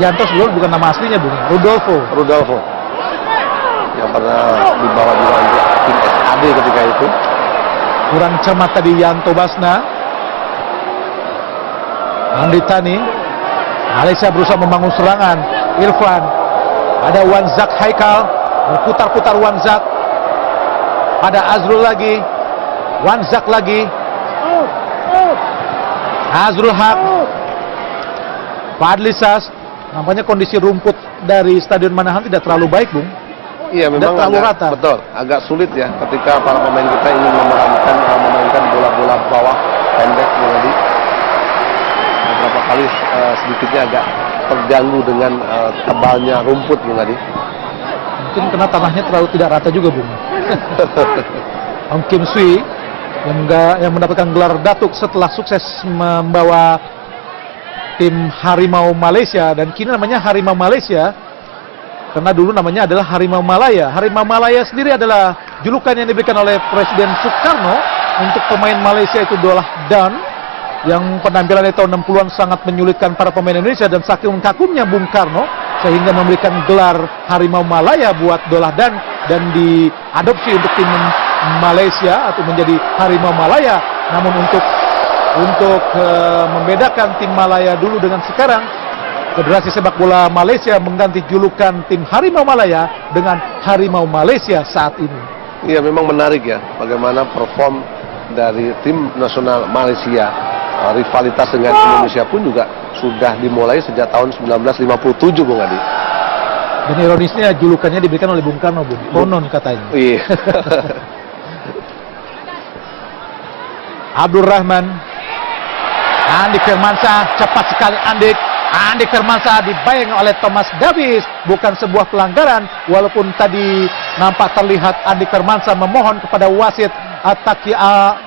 Yanto sebelum bukan nama aslinya, Bung. Rudolfo. Yang pernah dibawa juga untuk tim SAD ketika itu. Kurang cermat tadi Yanto Basna. Andri Tani. Malaysia berusaha membangun serangan. Irfan. Ada Wanzak Haikal. Berputar-putar Wanzak. Ada Azrul lagi, Wanzak lagi, Azrul Haq, Fadli Sas. Nampaknya kondisi rumput dari Stadion Manahan tidak terlalu baik, Bung. Iya, memang terlalu agak, rata. Betul, agak sulit ya ketika para pemain kita ingin memainkan bola-bola bawah pendek, jadi beberapa kali sedikitnya agak terganggu dengan tebalnya rumput, Bung Adi. Mungkin karena tanahnya terlalu tidak rata juga, Bung. Ong Kim Sui yang mendapatkan gelar datuk setelah sukses membawa tim Harimau Malaysia, dan kini namanya Harimau Malaysia karena dulu namanya adalah Harimau Malaya. Harimau Malaya sendiri adalah julukan yang diberikan oleh Presiden Soekarno untuk pemain Malaysia itu Dolah Dan, yang penampilan di tahun 60-an sangat menyulitkan para pemain Indonesia, dan saking kagumnya Bung Karno sehingga memberikan gelar Harimau Malaya buat Dolah Dan diadopsi untuk tim Malaysia atau menjadi Harimau Malaya. Namun untuk membedakan tim Malaya dulu dengan sekarang, Federasi Sepak Bola Malaysia mengganti julukan tim Harimau Malaya dengan Harimau Malaysia saat ini. Iya, memang menarik ya bagaimana perform dari tim nasional Malaysia. Rivalitas dengan Indonesia pun juga sudah dimulai sejak tahun 1957, Bung Adi. Dan ironisnya julukannya diberikan oleh Bung Karno, Bung. Konon katanya. Iya. Abdul Rahman, Andik Firmansyah, cepat sekali Andik. Andik Firmansyah dibayang oleh Thomas Davis. Bukan sebuah pelanggaran, walaupun tadi nampak terlihat Andik Firmansyah memohon kepada wasit Taki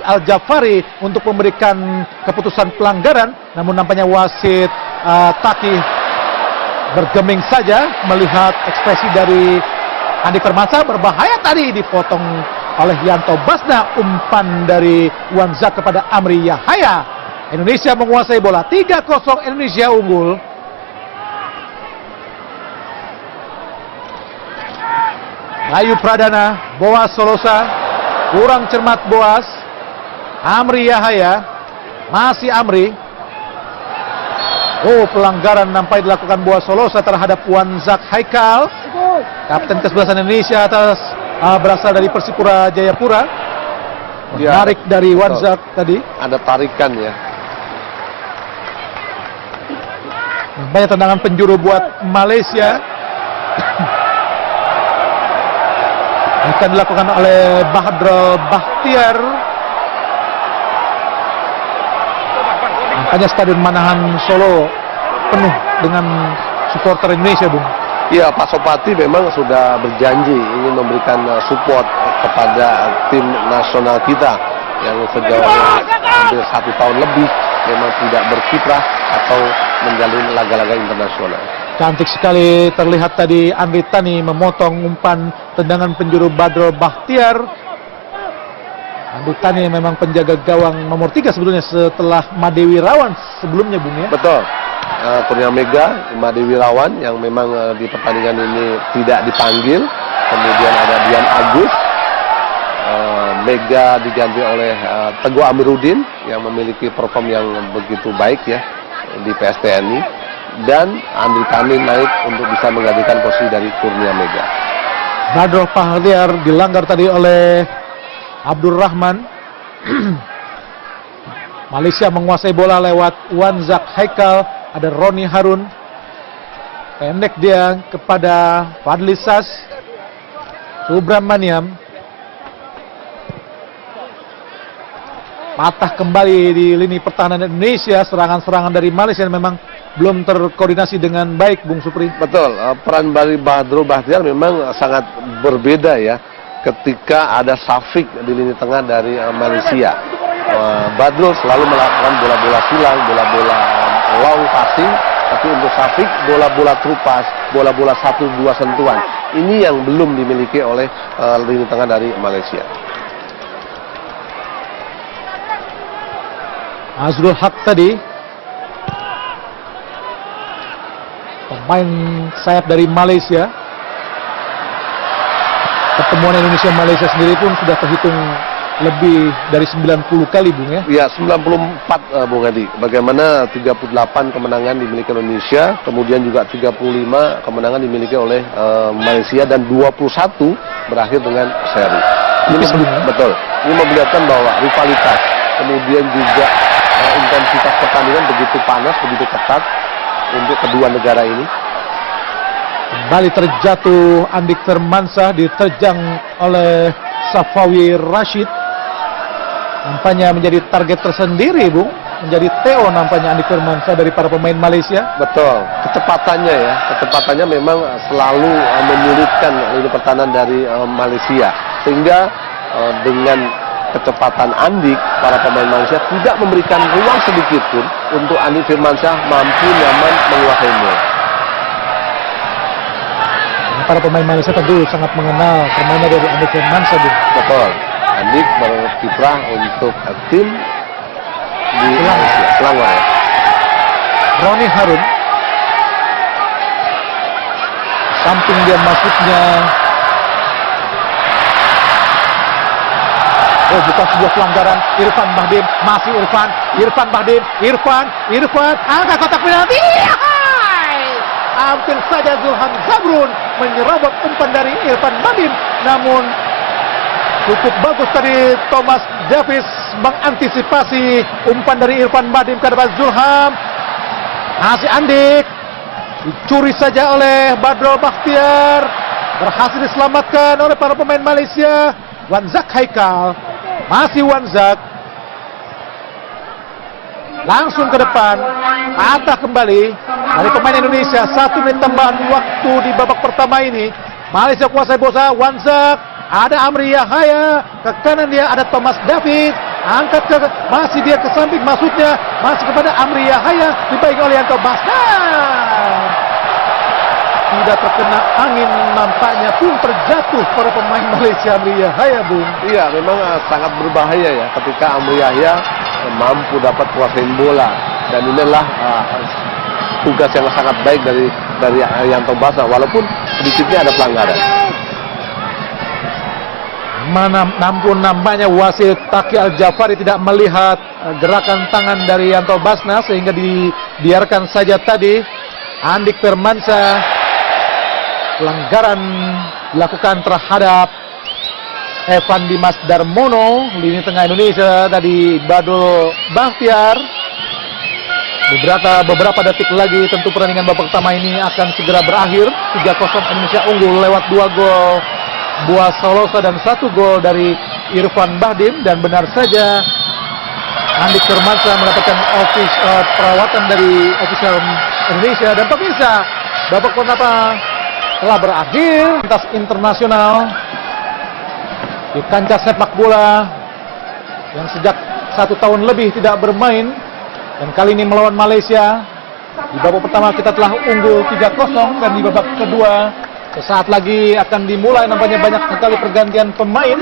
Al-Jafari untuk memberikan keputusan pelanggaran. Namun nampaknya wasit Taki bergeming saja melihat ekspresi dari Andik Firmansyah. Berbahaya tadi, dipotong oleh Yanto Basna. Umpan dari Wanzak kepada Amri Yahaya. Indonesia menguasai bola. 3-0, Indonesia unggul. Bayu Pradana, Boas Solosa, kurang cermat Boas. Amri Yahaya, masih Amri. Oh, pelanggaran nampaknya dilakukan Boas Solosa terhadap Wanzak Haikal, kapten kesebelasan Indonesia atas berasal dari Persipura Jayapura. Menarik dari Wanzak tadi. Ada tarikan ya. Banyak tendangan penjuru buat Malaysia. Akan dilakukan oleh Bahdrul Bahtiar. Makanya Stadion Manahan Solo penuh dengan supporter Indonesia, Bung. Iya, Pak Sopati memang sudah berjanji ingin memberikan support kepada tim nasional kita yang sejauh hampir 1 tahun lebih memang tidak berkiprah atau menjalin laga-laga internasional. Cantik sekali terlihat tadi Andri Tani memotong umpan tendangan penjuru Badrul Bahtiar. Andri Tani memang penjaga gawang nomor 3 sebelumnya setelah Madewi Rawan sebelumnya, Bung ya. Betul. Kurnia Mega, Madewi Rawan yang memang di pertandingan ini tidak dipanggil. Kemudian ada Dian Agus. Mega diganti oleh Teguh Amiruddin yang memiliki perform yang begitu baik ya di PSTNI, dan Andri Tani naik untuk bisa menggantikan posisi dari Kurnia Mega. Badrul Bahtiar dilanggar tadi oleh Abdul Rahman. Malaysia menguasai bola lewat Wanzak Haikal, ada Roni Harun. Pendek dia kepada Fadli Sas. Subramaniam. Patah kembali di lini pertahanan Indonesia. Serangan-serangan dari Malaysia memang belum terkoordinasi dengan baik, Bung Supri. Betul, peran dari Badrul Bahtiar memang sangat berbeda ya ketika ada Syafiq di lini tengah dari Malaysia. Badrul selalu melakukan bola-bola silang, bola-bola long passing, tapi untuk Syafiq bola-bola true pass, bola-bola 1-2 sentuhan. Ini yang belum dimiliki oleh lini tengah dari Malaysia. Azrul Haq tadi, pemain sayap dari Malaysia. Pertemuan Indonesia-Malaysia sendiri pun sudah terhitung lebih dari 90 kali, Bung ya. Ya, 94 Bung Adi. Bagaimana 38 kemenangan dimiliki Indonesia, kemudian juga 35 kemenangan dimiliki oleh Malaysia, dan 21 berakhir dengan seri. Ini betul. Ini memperlihatkan bahwa rivalitas, kemudian juga intensitas pertandingan begitu panas, begitu ketat untuk kedua negara ini. Kembali terjatuh Andik Firmansyah, diterjang oleh Safawi Rashid. Nampaknya menjadi target tersendiri, Bung. Menjadi TO nampaknya Andik Firmansyah dari para pemain Malaysia. Betul, kecepatannya ya. Kecepatannya memang selalu menyulitkan lini pertahanan dari Malaysia. Sehingga dengan kecepatan Andik, para pemain Malaysia tidak memberikan ruang sedikit pun untuk Andik Firmansyah mampu nyaman menguasai bola. Para pemain Malaysia tentu sangat mengenal permainan dari Andik Firmansyah. Betul, Andik berkiprah untuk tim di Malaysia, Selangor ya. Roni Harun, samping dia masuknya. Oh, bukan sebuah pelanggaran. Irfan Bahdim, masih Irfan Bahdim, angkat kotak penalti. Hampir saja Zulham Zabrun menyerobot umpan dari Irfan Bahdim, namun cukup bagus tadi Thomas Davis mengantisipasi umpan dari Irfan Bahdim ke depan Zulham. Masih Andik. Dicuri saja oleh Badro Bakhtiar. Berhasil diselamatkan oleh para pemain Malaysia. Wanzak Haikal. Masih Wanzak. Langsung ke depan. Patah kembali dari pemain Indonesia. 1 menit tambahan waktu di babak pertama ini. Malaysia kuasai bola. Wanzak. Ada Amri Yahaya. Ke kanan dia ada Thomas David. Angkat ke, masih dia ke samping, maksudnya masih kepada Amri Yahaya, dibaiki oleh Yanto Basnas. Tidak terkena angin, nampaknya pun terjatuh para pemain Malaysia. Amri Yahaya, Bung. Iya, memang sangat berbahaya ya ketika Amri Yahya mampu dapat kuasain bola, dan inilah tugas yang sangat baik dari Yanto Basnas, walaupun sedikitnya ada pelanggaran. Nampun nampaknya wasit Taki Al-Jafari tidak melihat gerakan tangan dari Yanto Basnas sehingga dibiarkan saja tadi. Andik Firmansyah, pelanggaran dilakukan terhadap Evan Dimas Darmono, lini tengah Indonesia tadi Badro Bakhtiar. Beberapa detik lagi tentu pertandingan babak pertama ini akan segera berakhir. 3-0 Indonesia unggul lewat 2 gol Buas Solosa dan 1 gol dari Irfan Bahdim. Dan benar saja Andik Firmansyah mendapatkan perawatan dari ofisial Indonesia. Dan pemirsa, babak pertama telah berakhir. Lintas internasional di kancah sepak bola yang sejak 1 tahun lebih tidak bermain, dan kali ini melawan Malaysia. Di babak pertama kita telah unggul 3-0, dan di babak kedua sesaat lagi akan dimulai. Nampaknya banyak sekali pergantian pemain.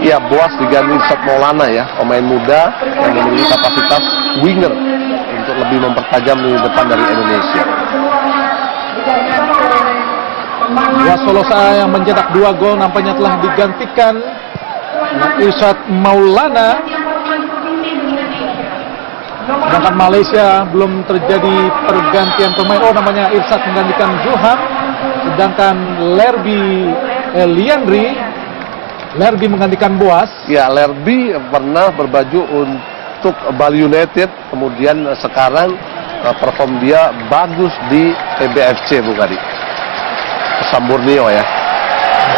Iya, Boas diganti Sat Maulana ya, pemain muda yang memiliki kapasitas winger untuk lebih mempertajam di depan dari Indonesia. Buas Solosa yang mencetak 2 gol nampaknya telah digantikan oleh Irsyad Maulana. Sedangkan Malaysia belum terjadi pergantian pemain. Oh, namanya Irsyad menggantikan Zulham. Sedangkan Lerby menggantikan Boas. Ya, Lerby pernah berbaju untuk Bali United, kemudian sekarang perform dia bagus di PBFC, Bung Adi. Samburnio ya.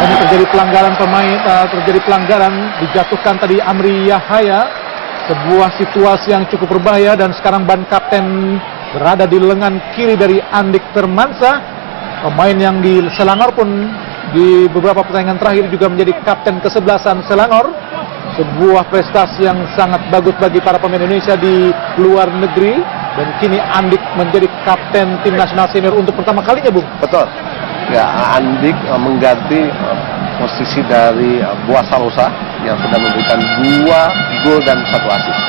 Ini terjadi pelanggaran pemain, terjadi pelanggaran, dijatuhkan tadi Amri Yahaya. Sebuah situasi yang cukup berbahaya, dan sekarang ban kapten berada di lengan kiri dari Andik Firmansyah. Pemain yang di Selangor pun di beberapa pertandingan terakhir juga menjadi kapten kesebelasan Selangor. Sebuah prestasi yang sangat bagus bagi para pemain Indonesia di luar negeri. Dan kini Andik menjadi kapten tim nasional senior untuk pertama kalinya, Bung. Betul. Ya, Andik mengganti posisi dari Buas Solosa yang sudah memberikan 2 gol dan 1 asis.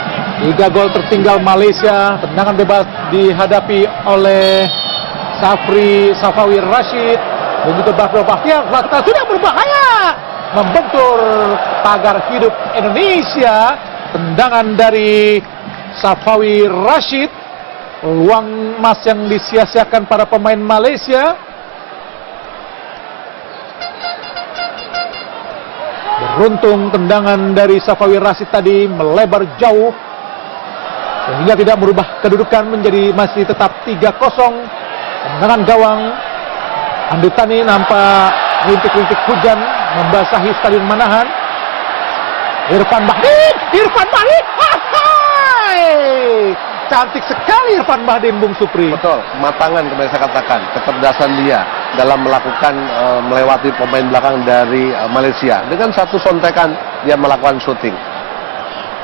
3 gol tertinggal Malaysia. Tendangan bebas dihadapi oleh Safawi Rashid dan juga Badro Bakhtiar. Sudah berbahaya, membentur pagar hidup Indonesia. Tendangan dari Safawi Rashid, peluang emas yang disia-siakan para pemain Malaysia. Beruntung tendangan dari Safawi Rashid tadi melebar jauh sehingga tidak merubah kedudukan, menjadi masih tetap 3-0. Tendangan gawang Andritani, nampak rintik-rintik hujan membasahi Stadion Manahan. Irfan Bahdim, cantik sekali Irfan Bahdim, Bung Supri. Betul, kematangan kembali saya katakan, kecerdasan dia dalam melakukan melewati pemain belakang dari Malaysia. Dengan satu sontekan dia melakukan shooting.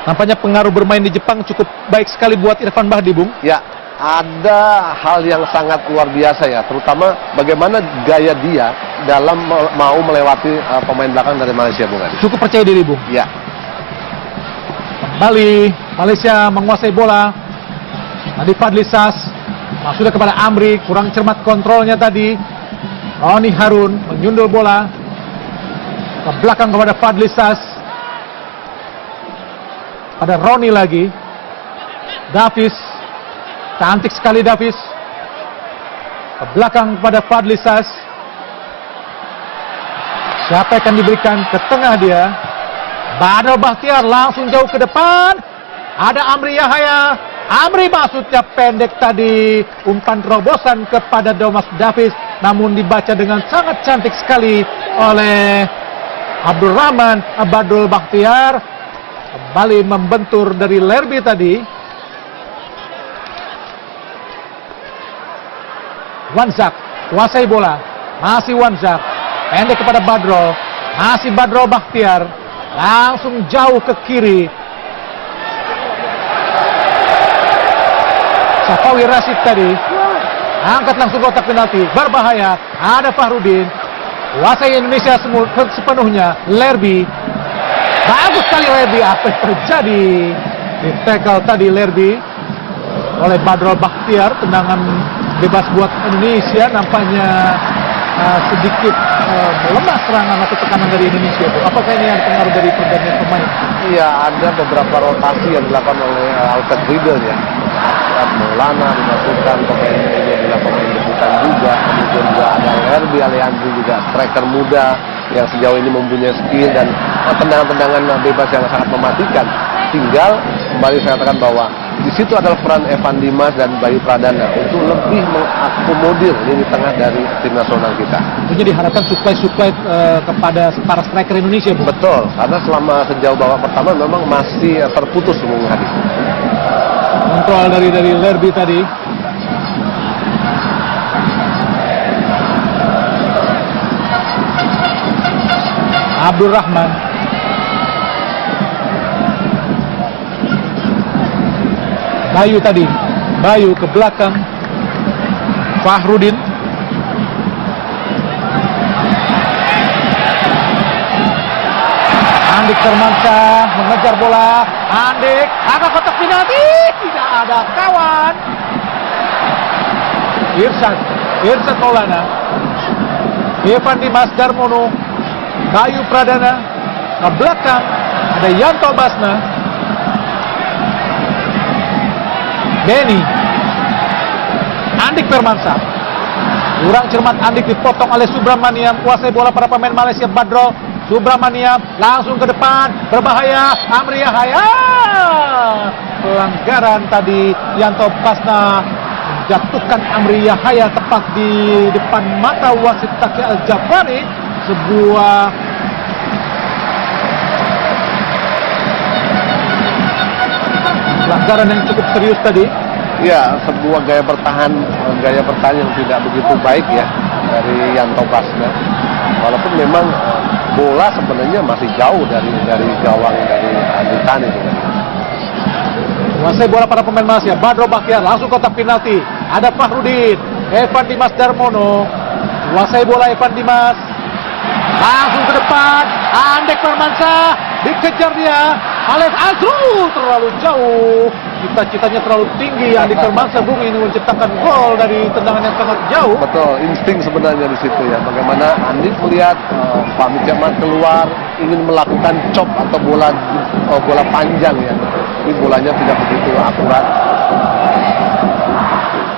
Nampaknya pengaruh bermain di Jepang cukup baik sekali buat Irfan Bahdim, Bung. Ya, ada hal yang sangat luar biasa ya, terutama bagaimana gaya dia dalam mau melewati pemain belakang dari Malaysia, Bung Adi. Cukup percaya diri, Bung. Ya. Kembali Malaysia menguasai bola. Tadi Fadli Sas sudah kepada Amri, kurang cermat kontrolnya tadi. Roni Harun menyundul bola ke belakang kepada Fadli Sas. Pada Roni lagi. Davis, cantik sekali Davis. Ke belakang kepada Fadli Sas. Siapa akan diberikan ke tengah dia? Badrul Bakhtiar langsung jauh ke depan. Ada Amri Yahya. Amri maksudnya pendek tadi. Umpan terobosan kepada Thomas Davis. Namun dibaca dengan sangat cantik sekali oleh Abdul Rahman. Badrul Bakhtiar kembali membentur dari Lerby tadi. Wanzak kuasai bola, masih Wanzak, pendek kepada Badrul, masih Badrul Bakhtiar, langsung jauh ke kiri. Safawi Rashid tadi, angkat langsung kotak penalti, berbahaya. Ada Fahrudin, kuasai Indonesia sepenuhnya. Lerby, bagus sekali Lerby. Apa yang terjadi? Di tackle tadi Lerby oleh Badrul Bakhtiar. Tendangan bebas buat Indonesia, nampaknya sedikit lemah serangan atau tekanan dari Indonesia. Apakah ini yang pengaruh dari pergantian pemain? Iya, ada beberapa rotasi yang dilakukan oleh Alfred Riedel ya. Maulana dimasukkan, pemain ini adalah pemain debutan juga. Kemudian juga ada Lerby Alejandri juga striker muda yang sejauh ini mempunyai skill dan tendangan-tendangan bebas yang sangat mematikan. Tinggal kembali saya katakan bahwa di situ adalah peran Evan Dimas dan Bayu Pradana untuk lebih mengakomodir lini tengah dari tim nasional kita. Tentunya diharapkan supply kepada para striker Indonesia, Bu. Betul, karena selama sejauh babak pertama memang masih terputus Bung Hadi. Kontrol dari Lerby tadi. Abdul Rahman. Bayu tadi. Bayu ke belakang. Fahrudin. Andik Firmansyah mengejar bola. Andik, ada kotak penalti. Tidak ada kawan. Irsyad Maulana. Evan Dimas Darmono. Bayu Pradana. Ke belakang ada Yanto Basna. Benny. Andik Firmansyah. Kurang cermat Andik, dipotong oleh Subramaniam. Kuasai bola para pemain Malaysia. Badrul Subramaniam langsung ke depan, berbahaya. Amri Yahya, pelanggaran tadi. Yanto Basna menjatuhkan Amri Yahya tepat di depan mata wasit Taki Al-Jafari. Sebuah pelanggaran yang cukup serius tadi. Ya, sebuah gaya bertahan yang tidak begitu baik ya dari Yanto Basna. Walaupun memang bola sebenarnya masih jauh dari gawang dari Andritani juga. Kuasai bola para pemain Malaysia. Badrul Bakhtiar langsung kotak penalti. Ada Fahrudin, Evan Dimas Darmono. Kuasai bola Evan Dimas. Langsung ke depan. Andik Firmansyah dikejar dia. Alef Azrul terlalu jauh. Cita-citanya terlalu tinggi. Andik Firmansyah Bung ini menciptakan gol dari tendangan yang sangat jauh. Betul, insting sebenarnya di situ ya. Bagaimana Andik melihat Pak Mijaman keluar ingin melakukan chop atau bola panjang ya. Tapi bolanya tidak begitu akurat.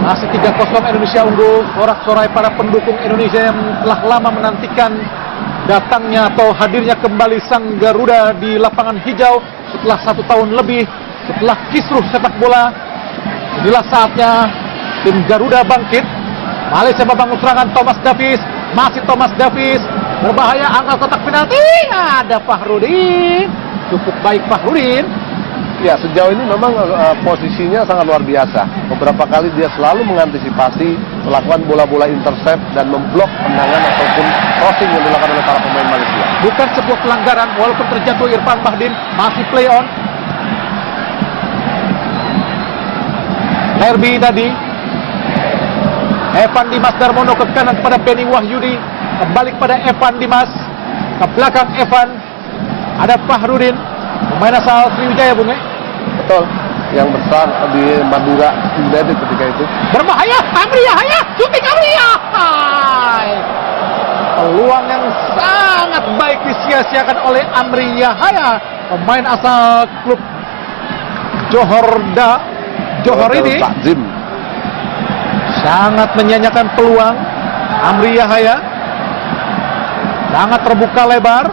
Masih 3-0 Indonesia unggul. Sorak-sorai para pendukung Indonesia yang telah lama menantikan datangnya atau hadirnya kembali sang Garuda di lapangan hijau setelah 1 tahun lebih setelah kisruh sepak bola. Inilah saatnya tim Garuda bangkit. Malaysia membangun serangan. Thomas Davis, masih Thomas Davis, berbahaya, angkat kotak penalti. Ada Fahrudin, cukup baik Fahrudin. Ya, sejauh ini memang posisinya sangat luar biasa. Beberapa kali dia selalu mengantisipasi, melakukan bola-bola intercept dan memblok tendangan ataupun crossing yang dilakukan oleh para pemain Malaysia. Bukan sebuah pelanggaran, walaupun terjatuh Irfan Bahdim, masih play on. Lerby tadi. Evan Dimas Darmono ke kanan kepada Benny Wahyudi. Kembali kepada Evan Dimas. Ke belakang Evan. Ada Fahrudin. Pemain asal Sriwijaya, Bung. Betul. Yang besar di Madura United ketika itu. Berbahaya. Amri Yahya. Shooting Amri Yahya. Peluang yang sangat baik disia-siakan oleh Amri Yahya. Pemain asal klub Johor ini Takzim. sangat menyanyikan peluang. Amri Yahya sangat terbuka lebar.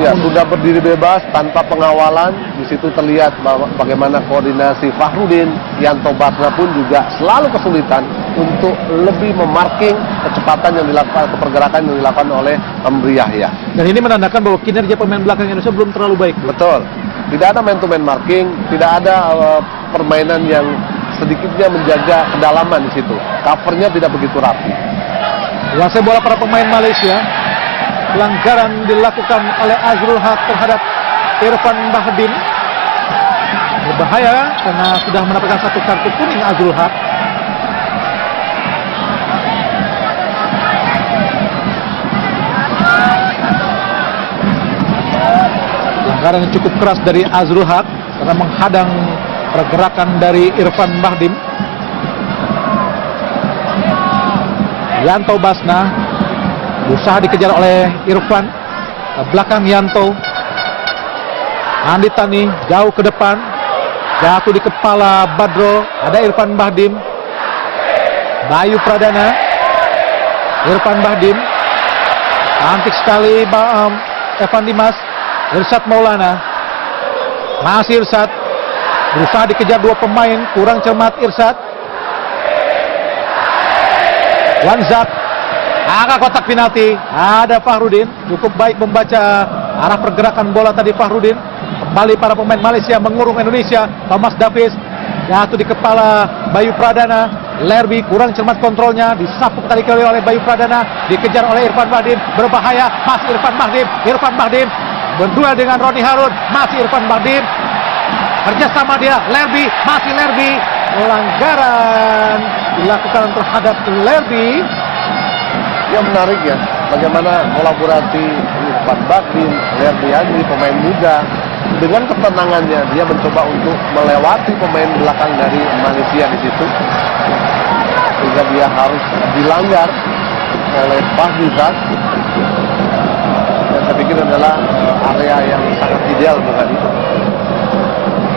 Ya, sudah berdiri bebas tanpa pengawalan. Di situ terlihat bahwa bagaimana koordinasi Fahrudin, Yanto Basna pun juga selalu kesulitan untuk lebih memarking kecepatan yang dilakukan atau pergerakan yang dilakukan oleh Amri Yahya. Dan ini menandakan bahwa kinerja pemain belakang Indonesia belum terlalu baik. Betul. Tidak ada man-to-man marking, tidak ada permainan yang sedikitnya menjaga kedalaman di situ. Covernya tidak begitu rapi. Kuasai bola para pemain Malaysia. Pelanggaran dilakukan oleh Azrul Haq terhadap Irfan Bahdim. Berbahaya karena sudah mendapatkan satu kartu kuning Azrul Haq. Pelanggaran yang cukup keras dari Azrul Haq karena menghadang pergerakan dari Irfan Bahdim. Yanto Basna berusaha dikejar oleh Irfan, ke belakang Yanto. Andi Tani jauh ke depan, jatuh di kepala Badro. Ada Irfan Bahdim, Bayu Pradana, Irfan Bahdim, cantik sekali Evan Dimas. Irsyad Maulana, masih Irsyad, berusaha dikejar dua pemain, kurang cermat Irsyad. Wanzak, angka kotak penalti. Ada Fahrudin, cukup baik membaca arah pergerakan bola tadi Fahrudin. Kembali para pemain Malaysia mengurung Indonesia. Thomas Davis jatuh di kepala Bayu Pradana. Lerby kurang cermat kontrolnya, disapu tadi kali oleh Bayu Pradana, dikejar oleh Irfan Bahdim. Berbahaya, masih Irfan Bahdim. Irfan Bahdim berduel dengan Roni Harun, masih Irfan Bahdim. Kerjasama dia, Lerby, masih Lerby. Pelanggaran dilakukan terhadap Lerby. Yang menarik ya, bagaimana kolaborasi Irfan Bahdim, Lerby Andri, pemain muda, dengan ketenangannya dia mencoba untuk melewati pemain belakang dari Malaysia di situ, sehingga dia harus dilanggar oleh Fahri Zat. Dan saya pikir adalah area yang sangat ideal bukan itu.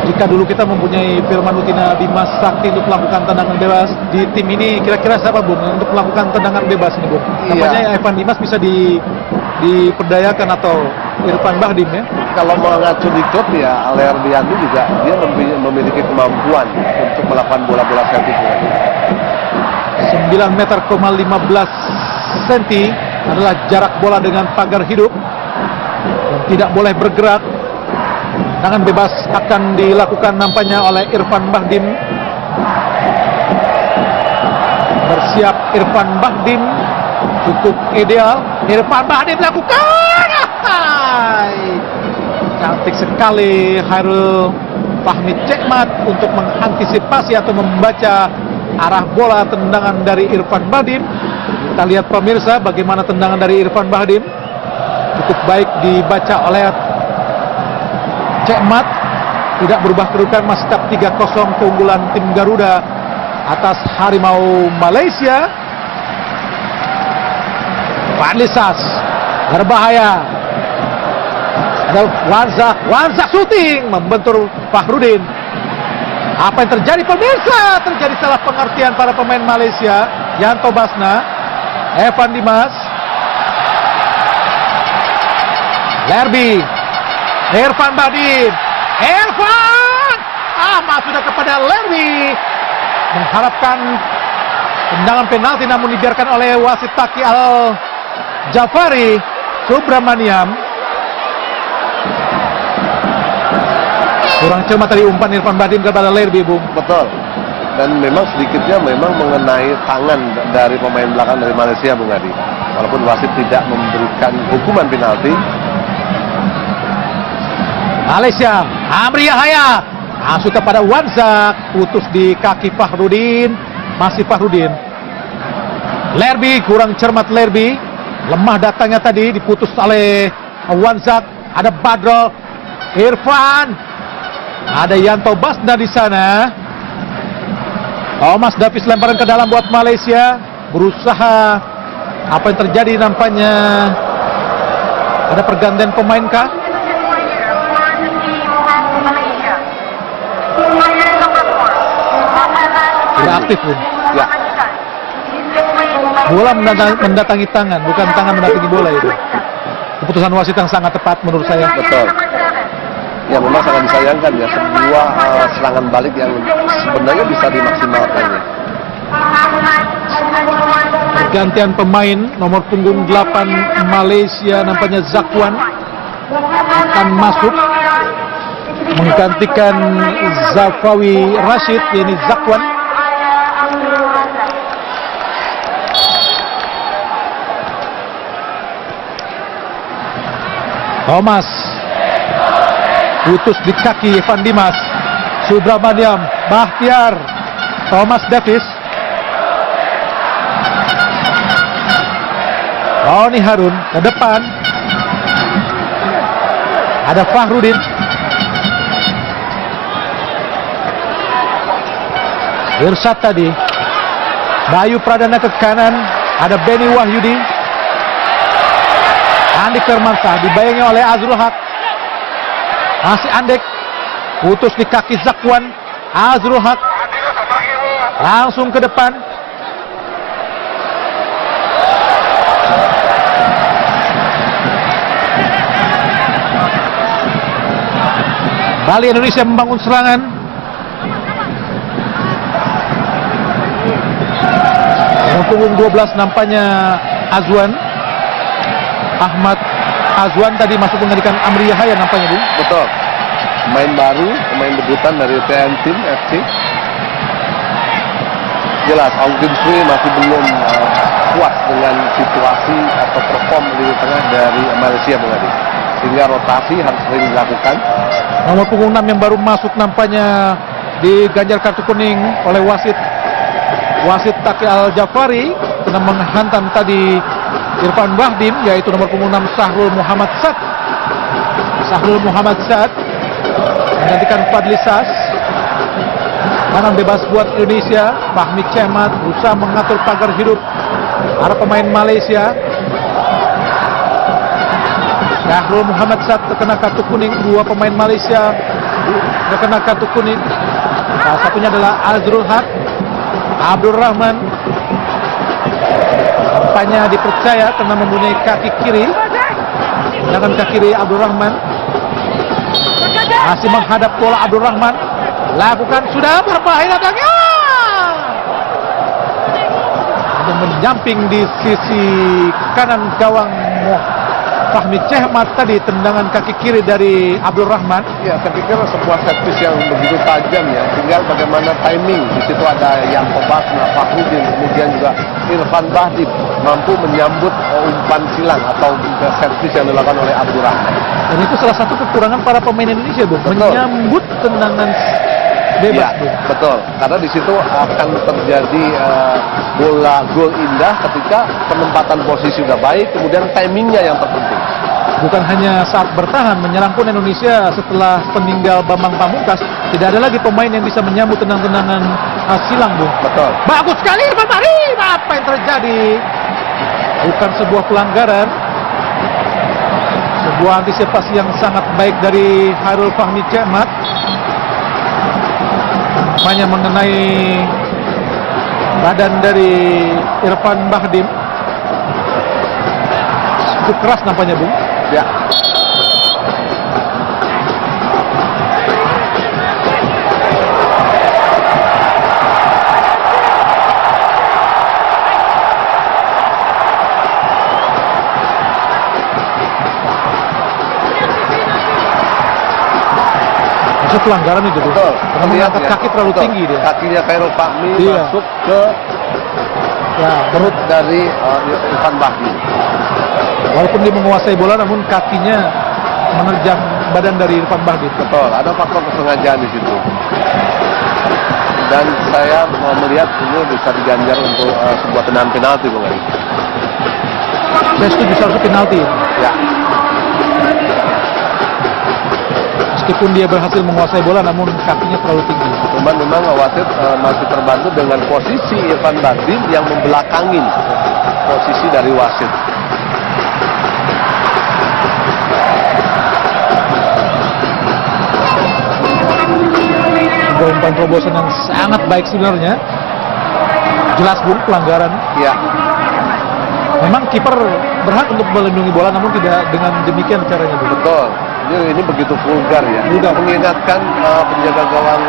Jika dulu kita mempunyai Firman Utina, Dimas Sakti untuk melakukan tendangan bebas, di tim ini kira-kira siapa Bung untuk melakukan tendangan bebas ini Bung? Tampaknya Evan Dimas bisa diperdayakan atau Irfan Bahdim ya? Kalau mengacu di klub ya, Lerby Andri juga dia memiliki kemampuan untuk melakukan bola-bola servis. 9 meter, 15 cm adalah jarak bola dengan pagar hidup dan tidak boleh bergerak. Tendangan bebas akan dilakukan nampaknya oleh Irfan Bahdim. Bersiap Irfan Bahdim, cukup ideal. Irfan Bahdim lakukan. Cantik sekali Hairul Fahmi Cekmat untuk mengantisipasi atau membaca arah bola tendangan dari Irfan Bahdim. Kita lihat pemirsa bagaimana tendangan dari Irfan Bahdim. Cukup baik dibaca oleh Cekmat. Tidak berubah kedudukan, masih tetap 3-0 keunggulan tim Garuda atas Harimau Malaysia. Fadli Sas berbahaya. Ada Wanzak shooting membentur Fahrudin. Apa yang terjadi pemirsa? Terjadi salah pengertian para pemain Malaysia. Yanto Basna, Evan Dimas, Lerby, Irfan Bahdim, Irfan sudah kepada Lerby, mengharapkan tendangan penalti namun dibiarkan oleh wasit Taki Al Jafari Subramaniam. Kurang cermat tadi umpan Irfan Bahdim kepada Lerby, Bung. Betul. Dan memang sedikitnya memang mengenai tangan dari pemain belakang dari Malaysia, Bung Adi. Walaupun wasit tidak memberikan hukuman penalti. Malaysia, Amri Yahya masuk kepada Wanzak, putus di kaki Fahrudin, masih Fahrudin. Lerby kurang cermat Lerby, lemah datangnya tadi, diputus oleh Wanzak. Ada Badro, Irfan, ada Yanto Basna di sana. Thomas Davis lemparan ke dalam buat Malaysia, berusaha. Apa yang terjadi nampaknya ada pergantian pemain kah? Tidak aktif pun. Ya. Bola mendatangi tangan, bukan tangan mendatangi bola itu. Keputusan wasit yang sangat tepat menurut saya. Betul. Ya memang sangat disayangkan ya, sebuah serangan balik yang sebenarnya bisa dimaksimalkan ya. Pergantian pemain nomor punggung 8 Malaysia nampaknya Zakwan akan masuk menggantikan Zafawi Rashid, yakni Zakwan. Thomas putus di kaki Evan Dimas. Subramaniam, Bahtiar, Thomas Davis, Roni Harun ke depan. Ada Fahrudin. Irsyad tadi. Bayu Pradana ke kanan. Ada Benny Wahyudi. Andik Firmansyah dibayangi oleh Azrul Haq. Masih Andek. Putus di kaki Zakwan. Azrul Haq langsung ke depan. Bali Indonesia membangun serangan. Nomor punggung 12 nampaknya Azwan. Ahmad Azwan tadi masuk menggantikan Amri Yahya nampaknya, Bung. Betul. Pemain baru, pemain debutan dari TN Team FC. Jelas, Augin Sri masih belum puas dengan situasi atau perform di tengah dari Malaysia, Bung Adi. Sehingga rotasi harus sering dilakukan. Nomor punggung 6 yang baru masuk nampaknya diganjar kartu kuning oleh wasit Taki Al-Jafari kena menghantam tadi Irfan Bahdim, yaitu nomor punggung 6 Sahrul Muhammad Sad. Sahrul Muhammad Sad menggantikan Fadli Sas. Kanan bebas buat Indonesia. Fahmi Cemat berusaha mengatur pagar hidup para pemain Malaysia. Sahrul Muhammad Sad terkena kartu kuning. Dua pemain Malaysia terkena kartu kuning. Salah satunya adalah Azrul Haq, Abdul Rahman. Nampaknya dipercaya karena mempunyai kaki kiri. Dengan kaki kiri Abdul Rahman masih menghadap bola. Abdul Rahman lakukan, sudah berbahaya datangnya. Ada menyamping di sisi kanan gawang Fahmi Cemat tadi, tendangan kaki kiri dari Abdul Rahman. Ya, saya pikir sebuah servis yang begitu tajam ya. Tinggal bagaimana timing. Di situ ada yang Basna, Fahrudin, kemudian juga Irfan Bahdim mampu menyambut umpan silang atau servis yang dilakukan oleh Abdul Rahman. Dan itu salah satu kekurangan para pemain Indonesia, Bung. Betul. Menyambut tendangan bebas, Ya, Bung. betul. Karena di situ akan terjadi bola gol indah ketika penempatan posisi sudah baik, kemudian timingnya yang terpenting. Bukan hanya saat bertahan, menyerang pun Indonesia setelah peninggal Bambang Pamungkas tidak ada lagi pemain yang bisa menyambut tendangan silang, Bung. Betul. Bagus sekali Irfan Bahdim. Apa yang terjadi? Bukan sebuah pelanggaran. Sebuah antisipasi yang sangat baik dari Hairul Fahmi Cemat. Hanya mengenai badan dari Irfan Bahdim. Cukup keras nampaknya, Bung. Ya. Itu pelanggaran itu, Bung. Betul. Karena mengangkat kaki terlalu tinggi dia. Kakinya Khairul Fahmi Iya. masuk ke perut dari Irfan Bahdim. Walaupun dia menguasai bola, namun kakinya menerjang badan dari Irfan Bahdim. Betul, ada faktor kesengajaan di situ. Dan saya melihat ini bisa diganjar untuk sebuah tendangan penalti, Bung Adi. Saya setuju, seharusnya penalti. Ya. Meskipun dia berhasil menguasai bola, namun kakinya terlalu tinggi. Cuman memang wasit masih terbantu dengan posisi Irfan Bahdim yang membelakangi posisi dari wasit. Umpan terobosan yang sangat baik sebenarnya. Jelas, Bung, pelanggaran. Ya. Memang kiper berhak untuk melindungi bola, namun tidak dengan demikian caranya. Betul. Ini begitu vulgar ya. Vulgar. Mengingatkan penjaga gawang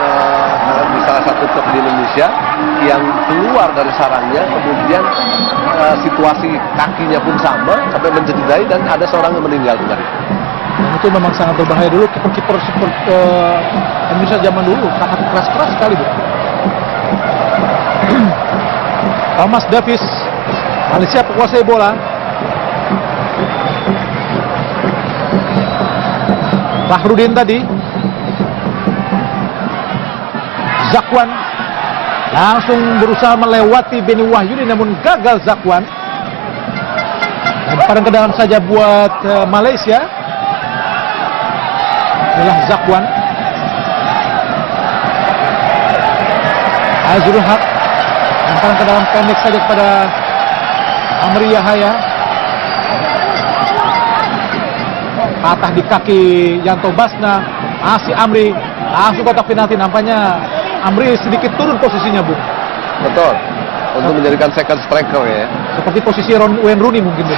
di salah satu klub di Indonesia yang keluar dari sarangnya, kemudian situasi kakinya pun sama sampai mencederai dan ada seorang yang meninggal kemarin. Dan itu memang sangat berbahaya. Dulu kiper-kiper seperti Indonesia zaman dulu sangat keras-keras sekali, Bu. Thomas Davis, Malaysia penguasai bola. Fahrudin tadi, Zakwan langsung berusaha melewati Beni Wahyudi, namun gagal Zakwan. Lemparan ke dalam saja buat Malaysia. Inilah Zakwan. Azrul Haq, lemparan ke dalam pendek saja kepada Amri Yahaya. Patah di kaki Yanto Basna. Masih Amri, langsung kotak penalti. Nampaknya Amri sedikit turun posisinya, Bu. Betul. Untuk menjadikan second striker ya. Seperti posisi Wayne Rooney mungkin, Bu.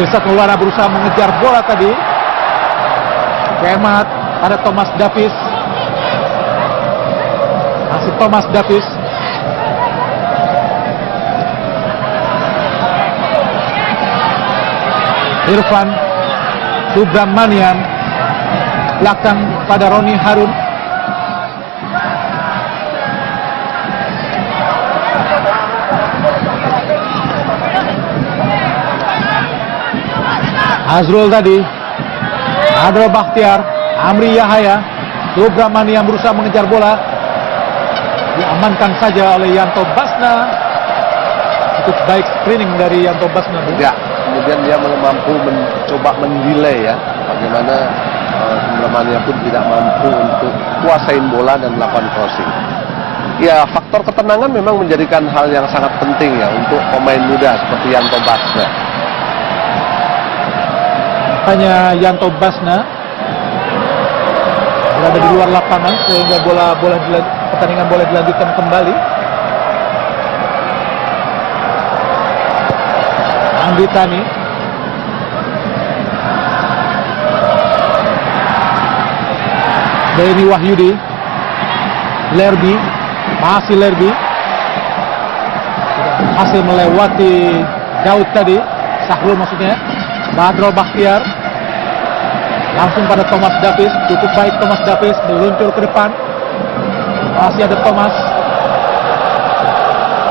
Irsad Maulana berusaha mengejar bola tadi. Kemat pada Thomas Davis. Masih Thomas Davis. Irfan Subramanian, belakang pada Roni Harun. Azrul tadi, Adro Bakhtiar, Amri Yahaya, Subramanian berusaha mengejar bola, diamankan saja oleh Yanto Basna. Cukup baik screening dari Yanto Basna, Bu. Ya. Kemudian dia mampu mencoba mendelay ya, bagaimana Subramania pun tidak mampu untuk kuasain bola dan melakukan crossing. Ya, faktor ketenangan memang menjadikan hal yang sangat penting ya untuk pemain muda seperti Yanto Basna. Hanya Yanto Basna berada di luar lapangan sehingga pertandingan boleh dilanjutkan kembali. Andi Tani, Beni Wahyudi, Lerby, masih Lerby, hasil melewati Daud tadi, Sahrul maksudnya. Badrul Bakhtiar, langsung pada Thomas Davis, cukup baik Thomas Davis, meluncur ke depan, masih ada Thomas.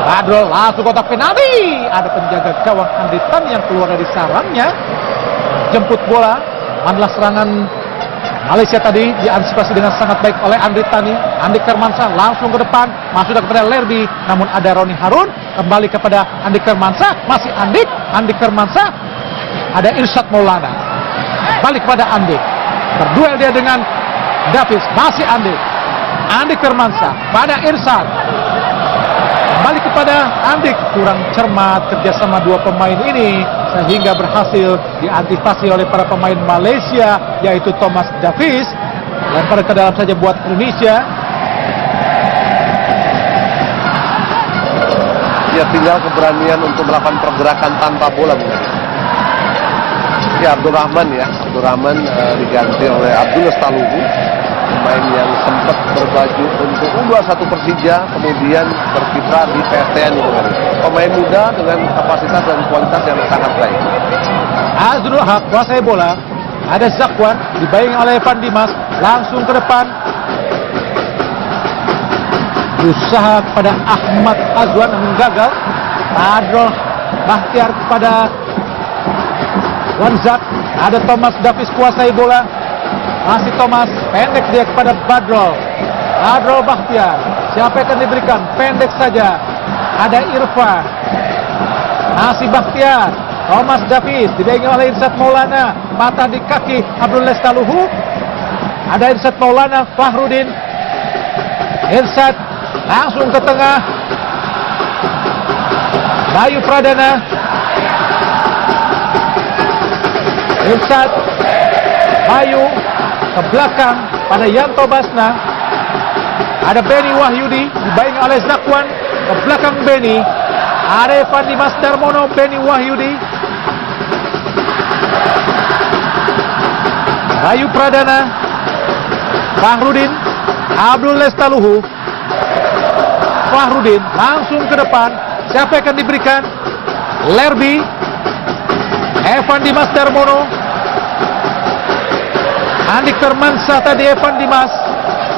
Badrul langsung kotak penalti. Ada penjaga gawang Andi Tani yang keluar dari sarangnya, jemput bola. Manlah serangan Malaysia tadi diantisipasi dengan sangat baik oleh Andi Tani. Andik Firmansyah langsung ke depan, masuk kepada Lerby, namun ada Roni Harun, kembali kepada Andik Firmansyah, masih Andik Firmansyah, ada Irsad Maulana, balik kepada Andik, berduel dia dengan Davis, masih Andik Firmansyah pada Irsad, kembali kepada Andik. Kurang cermat kerjasama dua pemain ini sehingga berhasil diantisipasi oleh para pemain Malaysia, yaitu Thomas Davis. Lempar ke dalam saja buat Indonesia. Ya, tinggal keberanian untuk melakukan pergerakan tanpa bola, Bu. Ya, Abdul Rahman diganti oleh Abdul Lestaluhu, pemain yang sempat berbaju untuk U21 Persija, kemudian berkiprah di PSTN. Pemain muda dengan kapasitas dan kualitas yang sangat baik. Azrul Haq kuasai bola, ada Zakwan dibayangi oleh Evan Dimas, langsung ke depan, berusaha kepada Ahmad Azwan namun gagal. Badrul Bakhtiar kepada Wanzak, ada Thomas Davis kuasai bola, masih Thomas, pendek dia kepada Badrul Bakhtiar, siapa yang akan diberikan, pendek saja, ada Irfan, masih Bakhtiar, Thomas Davis dibayangi oleh Irsad Maulana, patah di kaki Abdul Lestaluhu, ada Irsad Maulana, Fahrudin, Irsad langsung ke tengah, Bayu Pradana, Irsad, Bayu ke belakang pada Yanto Basna, ada Beni Wahyudi dibayangi oleh Zakwan, ke belakang Beni, Ada Evan Dimas Darmono, Benny Wahyudi, Bayu Pradana, Fahrudin, Abdul Lestaluhu. Fahrudin langsung ke depan. Siapa yang akan diberikan? Lerby, Evan Dimas Darmono, Andik Firmansyah tadi. Evan Dimas,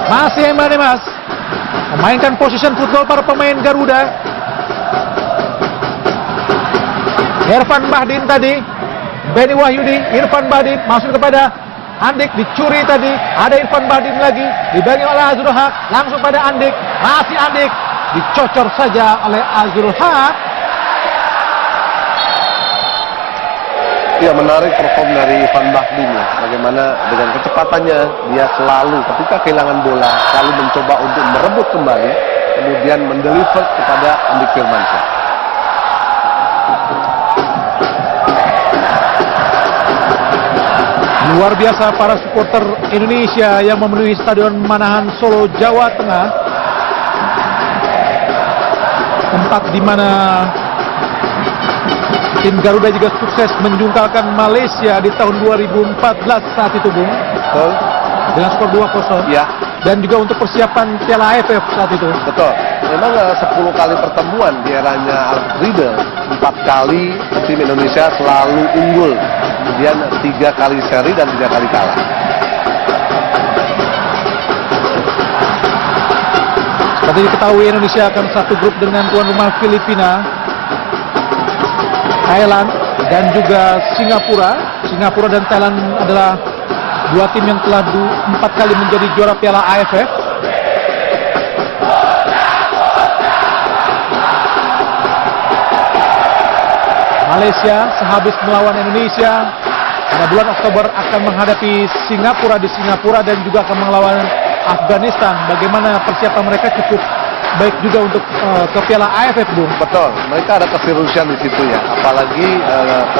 masih Evan Dimas memainkan position football para pemain Garuda. Irfan Bahdim tadi, Benny Wahyudi, Irfan Bahdim masuk kepada Andik, dicuri tadi. Ada Irfan Bahdim lagi, dibagi oleh Azrul Haq, langsung pada Andik, masih Andik, dicocor saja oleh Azrul Haq. Ya, menarik perform dari Irfan Bahdim ya. Bagaimana dengan kecepatannya dia selalu ketika kehilangan bola selalu mencoba untuk merebut kembali, kemudian mendeliver kepada Andik Firmansyah. Luar biasa para supporter Indonesia yang memenuhi Stadion Manahan Solo, Jawa Tengah. Tempat di mana tim Garuda juga sukses menjungkalkan Malaysia di tahun 2014 saat itu, Bung. Betul. Dengan skor 2-0. Ya. Dan juga untuk persiapan Piala AFF saat itu. Betul. Memang 10 kali pertemuan di eranya Alfred Riedel, 4 kali tim Indonesia selalu unggul. Kemudian 3 kali seri dan 3 kali kalah. Seperti diketahui, Indonesia akan satu grup dengan tuan rumah Filipina, Thailand, dan juga Singapura. Singapura dan Thailand adalah dua tim yang telah 4 kali menjadi juara Piala AFF. Malaysia sehabis melawan Indonesia pada bulan Oktober akan menghadapi Singapura di Singapura dan juga akan melawan Afghanistan. Bagaimana persiapan mereka? Cukup baik juga untuk ke Piala AFF, Bung. Betul, mereka ada keseriusan di situ ya. Apalagi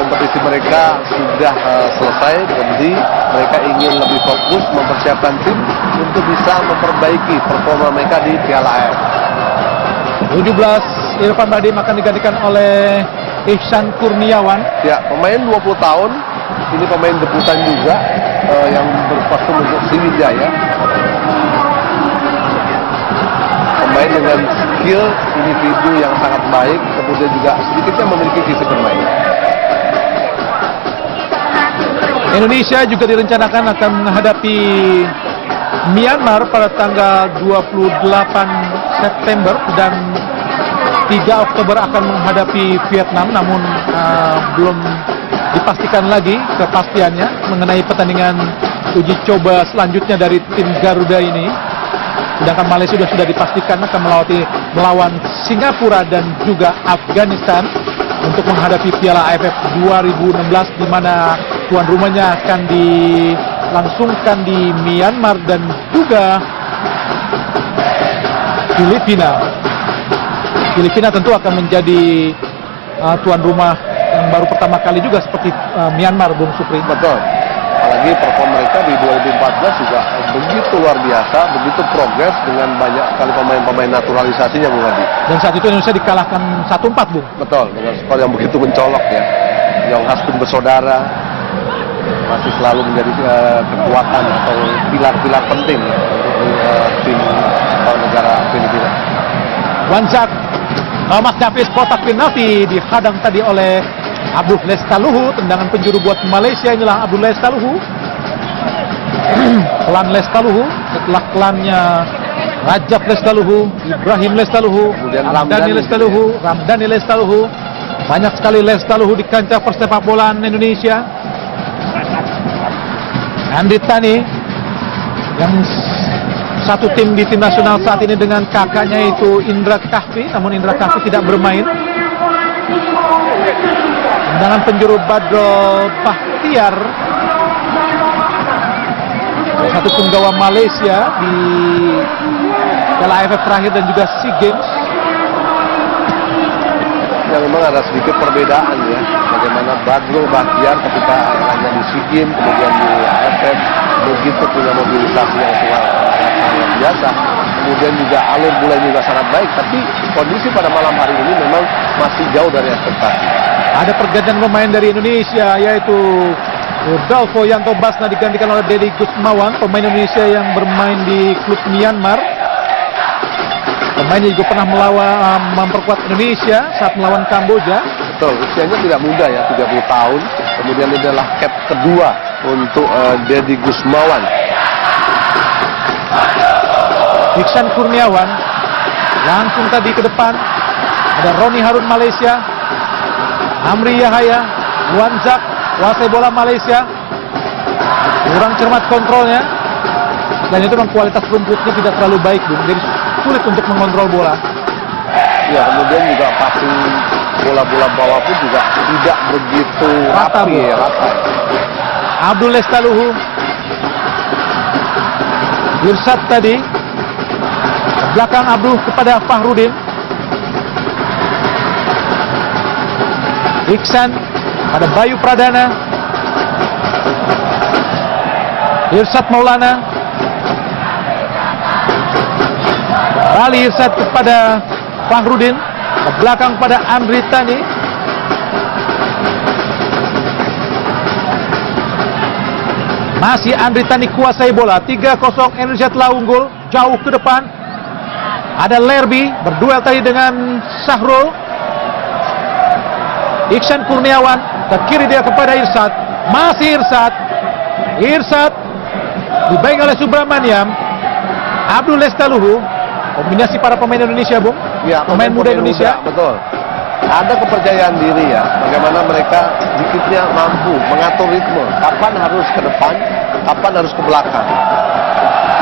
kompetisi mereka sudah selesai, berhenti. Mereka ingin lebih fokus mempersiapkan tim untuk bisa memperbaiki performa mereka di Piala AFF. 17 Irfan Bahdim akan digantikan oleh Ihsan Kurniawan. Ya, pemain 20 tahun, ini pemain debutan juga yang berkostum untuk Sriwijaya. Pemain dengan skill individu yang sangat baik, kemudian juga sedikitnya memiliki visi bermain. Indonesia juga direncanakan akan menghadapi Myanmar pada tanggal 28 September dan 3 Oktober akan menghadapi Vietnam, namun belum dipastikan lagi kepastiannya mengenai pertandingan uji coba selanjutnya dari tim Garuda ini. Sedangkan Malaysia sudah dipastikan akan melawan Singapura dan juga Afghanistan untuk menghadapi Piala AFF 2016, di mana tuan rumahnya akan dilangsungkan di Myanmar dan juga Filipina. Filipina tentu akan menjadi tuan rumah yang baru pertama kali juga seperti Myanmar, Bung Supri. Betul. Apalagi perform mereka di 2014 juga begitu luar biasa, begitu progres dengan banyak sekali pemain-pemain naturalisasinya, Bung Adi. Dan saat itu Indonesia dikalahkan 1-4, Bung. Betul, dengan skor yang begitu mencolok ya. Yang Haspun bersaudara masih selalu menjadi kekuatan atau pilar-pilar penting ya, untuk tim negara Filipina. Wanzak, Thomas Davis, kotak penalti dihadang tadi oleh Abdul Lestaluhu. Tendangan penjuru buat Malaysia, inilah Abdul Lestaluhu. Klan Lestaluhu, setelah klannya Rajab Lestaluhu, Ibrahim Lestaluhu, kemudian Ramdhani Lestaluhu, Ramdhani Lestaluhu. Banyak sekali Lestaluhu di kancah persepak bolaan Indonesia. Andri Tani yang satu tim di tim nasional saat ini dengan kakaknya itu Indra Kahfi, namun Indra Kahfi tidak bermain. Tendangan penjuru Badrul Bahtiar, satu penggawa Malaysia di Piala AFF terakhir dan juga SEA Games. Ya, memang ada sedikit perbedaan ya, bagaimana Badrul Bahtiar ketika hanya di SEA Games kemudian di AFF begitu punya mobilisasi yang sangat biasa. kemudian juga alur bola juga sangat baik, tapi kondisi pada malam hari ini memang masih jauh dari ekspektasi. Ada pergantian pemain dari Indonesia, yaitu Rodolfo Yanto Basna digantikan oleh Deddy Gusmawan, pemain Indonesia yang bermain di klub Myanmar. Pemainnya juga pernah memperkuat Indonesia saat melawan Kamboja. Betul, usianya tidak muda ya, 30 tahun. Kemudian ini adalah cap kedua untuk Deddy Gusmawan. Iksan Kurniawan langsung tadi ke depan. Ada Roni Harun Malaysia, Amri Yahaya, Wanzak, kuasai bola Malaysia. Kurang cermat kontrolnya. Dan itu memang kualitas rumputnya tidak terlalu baik, Bung. Jadi sulit untuk mengontrol bola. Ya, kemudian juga passing bola-bola bawah pun juga tidak begitu Rata, rapi, rata. Abdul Lestaluhu, Irsad tadi ke belakang Abdul kepada Fahrudin. Iksan pada Bayu Pradana. Irsad Maulana. Kembali Irsad kepada Fahrudin, ke belakang pada Andri Tani. Masih Andri Tani kuasai bola. 3-0, Indonesia telah unggul jauh ke depan. Ada Lerby berduel tadi dengan Sahrul. Iksan Kurniawan ke kiri, dia kepada Irsad. Masih Irsad. Irsad dibaik oleh Subramaniam. Abdul Lestaluhu. Kombinasi para pemain Indonesia, Bung. Ya, pemain muda Indonesia. Betul. Ada kepercayaan diri ya, bagaimana mereka sedikitnya mampu mengatur ritme. Kapan harus ke depan, kapan harus ke belakang.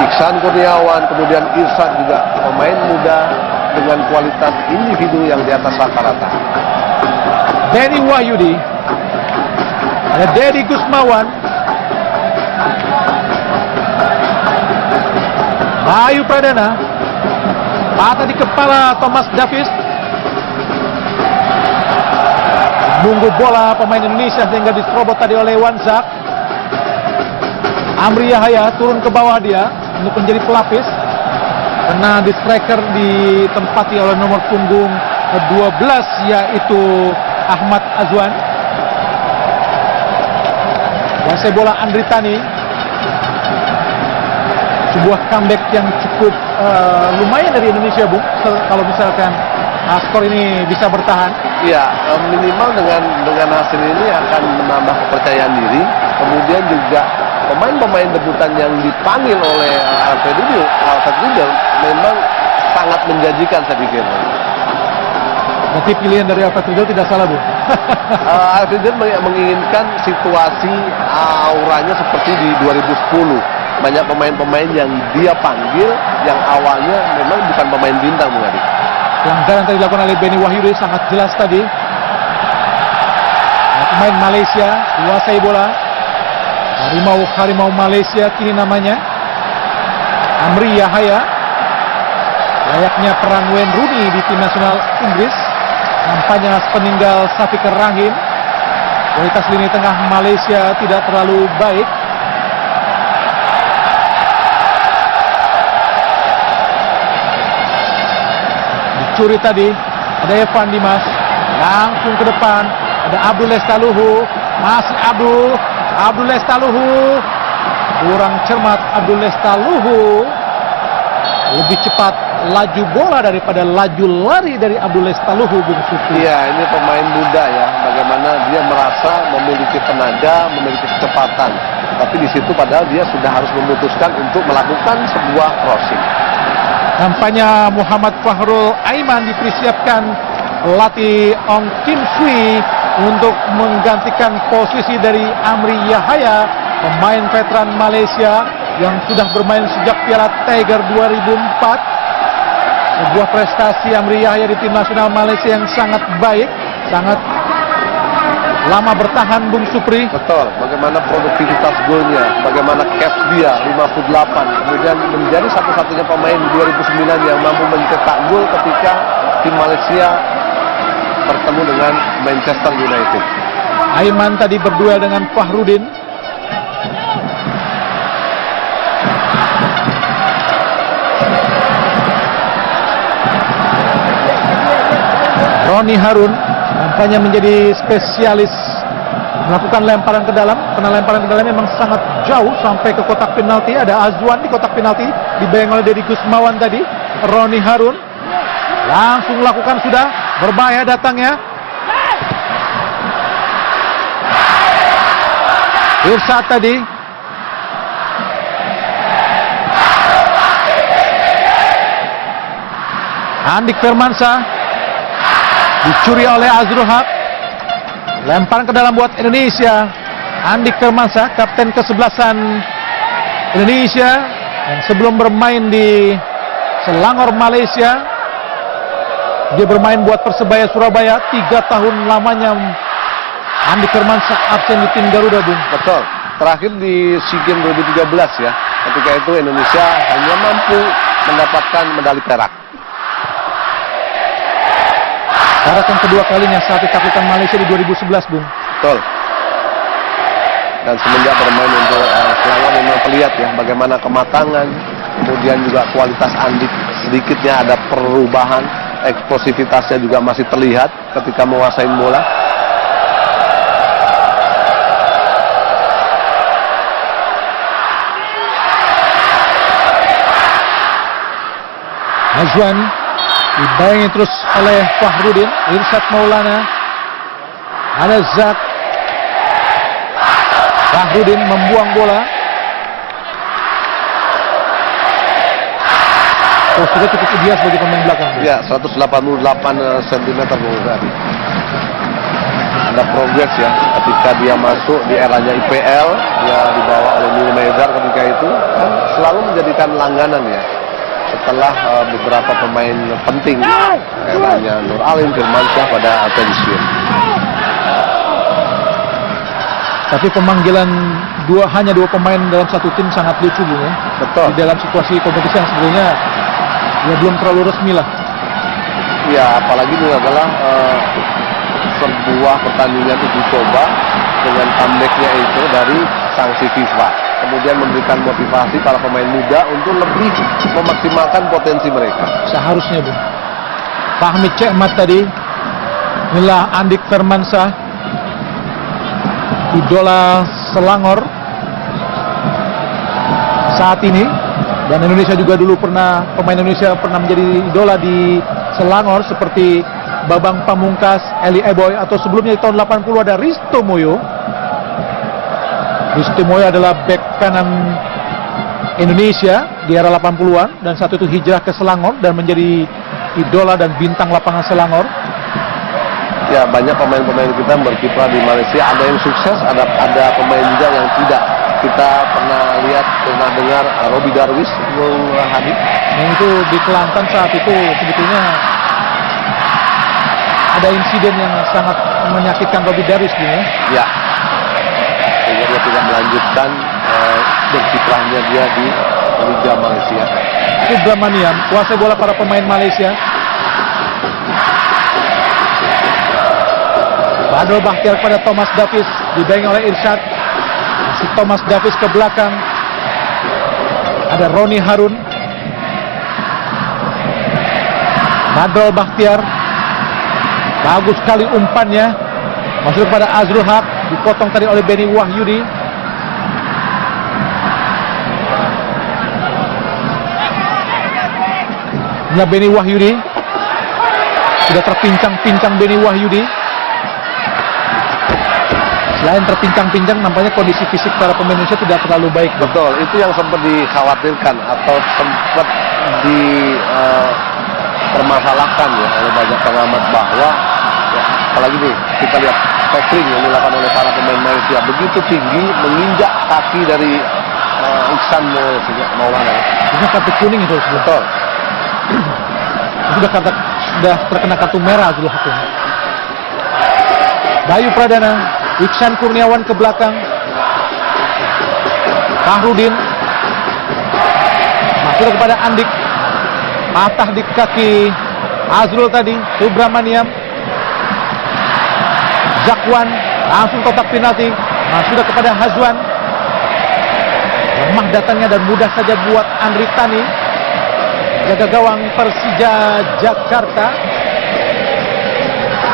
Iksan Kurniawan, kemudian Irsad juga pemain muda dengan kualitas individu yang di atas rata-rata. Denny Wahyudi. Ada Deddy Gusmawan. Bayu Pradana. Patah di kepala Thomas Davis. Nunggu bola pemain Indonesia sehingga diserobot tadi oleh Wanzak. Amri Yahaya turun ke bawah dia untuk menjadi pelapis. Kena di striker ditempati oleh nomor punggung 12 yaitu Ahmad Azwan. Kuasai bola Andri Tani. Sebuah comeback yang cukup lumayan dari Indonesia, Bung. Kalau misalkan skor ini bisa bertahan. Iya, minimal dengan hasil ini akan menambah kepercayaan diri. Kemudian juga pemain-pemain debutan yang dipanggil oleh Alfred Riedel memang sangat menjanjikan, saya pikir. Berarti pilihan dari Alfred Riedel tidak salah, Bung. Alfred Riedel menginginkan situasi auranya seperti di 2010. Banyak pemain-pemain yang dia panggil yang awalnya memang bukan pemain bintang, Bung Adi. Pelanggaran tadi dilakukan oleh Denny Wahyudi sangat jelas tadi. Pemain Malaysia kuasai bola. Harimau Malaysia kini namanya Amri Yahaya. Layaknya peran Wayne Rooney di tim nasional Inggris. Nampaknya peninggal Safiqur Rahim. Kualitas lini tengah Malaysia tidak terlalu baik. Curi tadi, ada Evan Dimas, langsung ke depan, ada Abdul Lestaluhu, masih Abdul Lestaluhu, kurang cermat Abdul Lestaluhu, lebih cepat laju bola daripada laju lari dari Abdul Lestaluhu, Bung Sufi. Iya, ini pemain muda ya, bagaimana dia merasa memiliki tenaga, memiliki kecepatan, tapi di situ padahal dia sudah harus memutuskan untuk melakukan sebuah crossing. Nampaknya Muhammad Fahrul Aiman dipersiapkan pelatih Ong Kim Sui untuk menggantikan posisi dari Amri Yahaya, pemain veteran Malaysia yang sudah bermain sejak Piala Tiger 2004. Sebuah prestasi Amri Yahaya di tim nasional Malaysia yang sangat baik, sangat lama bertahan, Bung Supri. Betul, bagaimana produktivitas golnya, bagaimana catch dia 58, kemudian menjadi satu-satunya pemain 2009 yang mampu mencetak gol ketika tim Malaysia bertemu dengan Manchester United. Aiman tadi berduel dengan Fahrudin. Roni Harun nampaknya menjadi spesialis melakukan lemparan ke dalam, karena lemparan ke dalam memang sangat jauh sampai ke kotak penalti. Ada Azwan di kotak penalti, dibayang oleh Deddy Gusmawan tadi. Roni Harun langsung lakukan, sudah berbahaya datangnya. Irsyad tadi. Andik Firmansyah dicuri oleh Azrul Haq. Lemparan ke dalam buat Indonesia. Andik Firmansyah, kapten ke-11 Indonesia yang sebelum bermain di Selangor Malaysia, dia bermain buat Persebaya Surabaya 3 tahun lamanya. Andik Firmansyah absen di tim Garuda, Bung. Betul. Terakhir di SEA Games 2013 ya. Ketika itu Indonesia hanya mampu mendapatkan medali perak. Perak yang kedua kalinya saat ditaklukkan Malaysia di 2011, Bung. Betul. Dan semenjak bermain untuk Selangor memang terlihat ya bagaimana kematangan, kemudian juga kualitas Andik, sedikitnya ada perubahan, eksplosivitasnya juga masih terlihat ketika menguasai bola. Azwan dibayangi terus oleh Fahrudin. Irsyad Maulana, ada Zak. Fahrudin membuang bola. Sudah cukup ideal sebagai pemain belakang. Ya, 188 cm tadi. Ada progres ya ketika dia masuk di eranya IPL, dia dibawa oleh Nil Mezar ketika itu kan selalu menjadikan langganan ya. Setelah beberapa pemain penting, eranya Nur Alim, Firmansyah pada pensiun. Tapi pemanggilan hanya dua pemain dalam satu tim sangat lucu, Bung, ya. Betul. Di dalam situasi kompetisi yang sebenarnya ya belum terlalu resmi lah. Ya, apalagi ini adalah sebuah pertandingan uji coba dengan comeback-nya itu dari sanksi FIFA. Kemudian memberikan motivasi para pemain muda untuk lebih memaksimalkan potensi mereka. Seharusnya, Bung. Fahmi Cekmat tadi, inilah Andik Firmansyah, idola Selangor saat ini, dan Indonesia juga dulu pemain Indonesia pernah menjadi idola di Selangor seperti Babang Pamungkas, Eli Eboy, atau sebelumnya di tahun 80 ada Risto Moyo. Risto Moyo adalah bek kanan Indonesia di era 80-an, dan saat itu hijrah ke Selangor dan menjadi idola dan bintang lapangan Selangor. Ya, banyak pemain-pemain kita berkiprah di Malaysia, ada yang sukses, ada pemain juga yang tidak. Kita pernah lihat, pernah dengar Robi Darwis, Bung Hadi. Yang itu di Kelantan saat itu sebetulnya ada insiden yang sangat menyakitkan Robi Darwis, Bung, ya. Ya, sehingga dia tidak melanjutkan berkiprahnya dia di Liga Malaysia. Subramaniam, kuasai bola para pemain Malaysia. Badrul Bakhtiar kepada Thomas Davis, dibayangi oleh Irsyad. Si Thomas Davis ke belakang. Ada Roni Harun. Badrul Bakhtiar, bagus sekali umpannya. Masuk kepada Azrul Haq, dipotong tadi oleh Benny Wahyudi. Inilah Benny Wahyudi. Sudah terpincang-pincang Benny Wahyudi. Selain terpincang-pincang, nampaknya kondisi fisik para pemain Indonesia tidak terlalu baik. Betul, itu yang sempat dikhawatirkan atau sempat dipermasalahkan ya oleh banyak pengamat bahwa ya, apalagi nih kita lihat tackling yang dilakukan oleh para pemain Malaysia begitu tinggi menginjak kaki dari Ihsan Maulana. Itu kartu kuning itu. Betul. Sudah terkena kartu merah Azrul Haq. Bayu Pradana, Iksan Kurniawan ke belakang. Fahrudin masuk kepada Andik, patah di kaki Azrul tadi. Subramaniam, Zakwan langsung kotak penalti. Sudah kepada Hazwan. Lemah datangnya dan mudah saja buat Andri Tani, jaga gawang Persija Jakarta.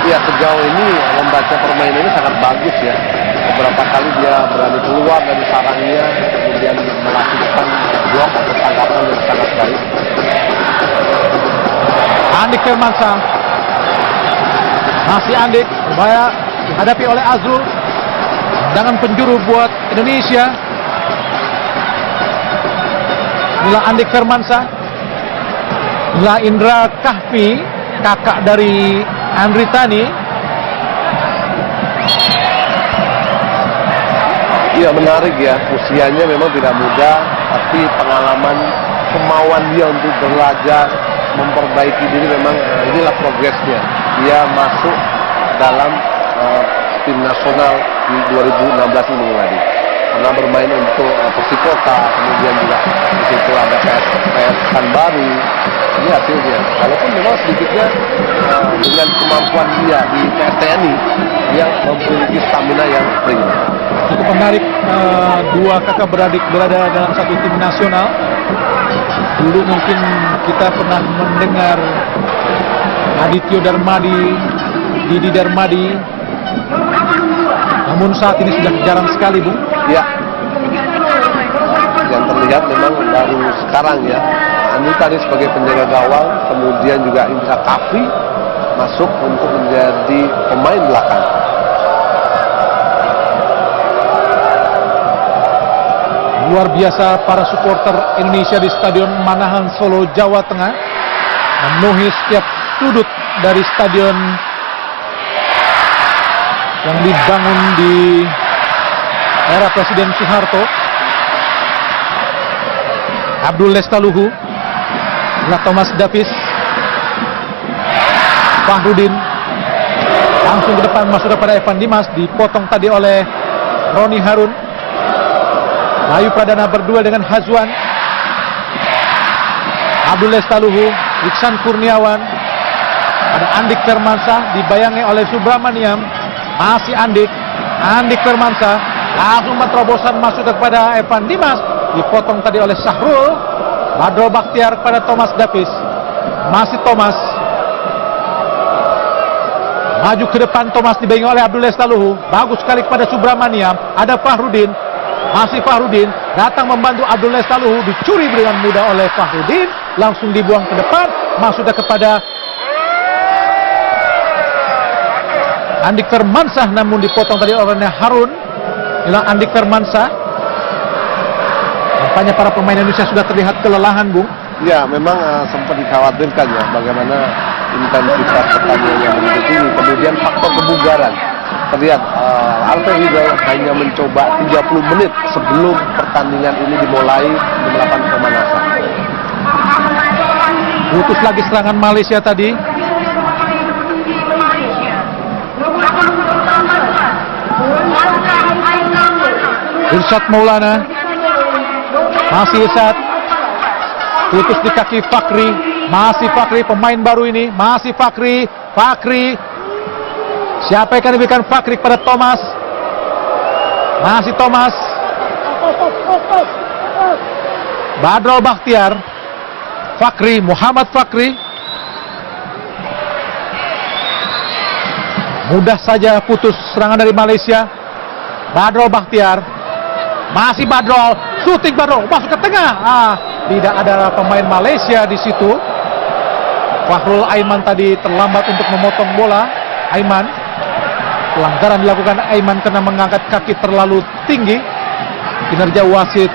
Ya, sejauh ini membaca permainan ini sangat bagus ya. Beberapa kali dia berani keluar dari sarangnya, kemudian melakukan blok atau tanggapan yang sangat baik. Andik Firmansyah. Masih Andik, berbahaya dihadapi oleh Azrul. Tendangan penjuru buat Indonesia. Inilah Andik Firmansyah. Inilah Indra Kahfi, kakak dari Andri Tani. Iya, menarik ya, usianya memang tidak muda, tapi pengalaman, kemauan dia untuk belajar, memperbaiki diri memang inilah progresnya. Dia masuk dalam tim nasional di 2016 ini tadi. Pernah bermain untuk Persikota, kemudian juga di situ ada PS Baru. Ini hasilnya. Walaupun memang sedikitnya dengan kemampuan dia di TNI, dia memiliki stamina yang prima. Cukup menarik, dua kakak beradik berada dalam satu tim nasional. Dulu mungkin kita pernah mendengar Adityo Darmadi, Didi Darmadi. Namun saat ini sudah jarang sekali, Bung. Ya, yang terlihat memang baru sekarang ya. Andi tadi sebagai penjaga gawang, kemudian juga Indra Kahfi masuk untuk menjadi pemain belakang. Luar biasa para supporter Indonesia di Stadion Manahan Solo, Jawa Tengah, memenuhi setiap sudut dari stadion yang dibangun di era Presiden Soeharto. Abdul Lestaluhu, Thomas Davis, Fahrudin, langsung ke depan masuk kepada Evan Dimas, dipotong tadi oleh Roni Harun. Bayu Pradana berdua dengan Hazwan. Abdul Lestaluhu, Iksan Kurniawan, ada Andik Firmansyah dibayangi oleh Subramaniam. Masih Andik Firmansyah, langsung terobosan masuk kepada Evan Dimas, dipotong tadi oleh Syahrul. Badro Bakhtiar kepada Thomas Davis. Masih Thomas, maju ke depan. Thomas dibayangi oleh Abdul Lestaluhu, bagus sekali kepada Subramaniam. Ada Fahrudin, masih Fahrudin datang membantu Abdul Lestaluhu, dicuri dengan mudah oleh Fahrudin, langsung dibuang ke depan, masuknya kepada Andik Firmansyah, namun dipotong tadi oleh Harun. Inilah Andik Firmansyah. Nampaknya para pemain Indonesia sudah terlihat kelelahan, Bung. Ya, memang sempat dikhawatirkan ya bagaimana intensitas pertandingan yang begitu tinggi. Kemudian faktor kebugaran. Terlihat Alfred Riedel hanya mencoba 30 menit sebelum pertandingan ini dimulai melakukan pemanasan. Putus lagi serangan Malaysia tadi. Irsyad Maulana, masih Irsyad, putus di kaki Fakri. Masih Fakri, pemain baru ini. Masih Fakri. Siapa yang akan diberikan Fakri kepada Thomas? Masih Thomas. Badro Bakhtiar, Fakri, Muhammad Fakri. Mudah saja putus serangan dari Malaysia. Badro Bakhtiar, masih Badro, shooting Badro, masuk ke tengah. Tidak ada pemain Malaysia di situ. Fahrul Aiman tadi terlambat untuk memotong bola. Aiman, pelanggaran dilakukan Aiman karena mengangkat kaki terlalu tinggi. Kinerja wasit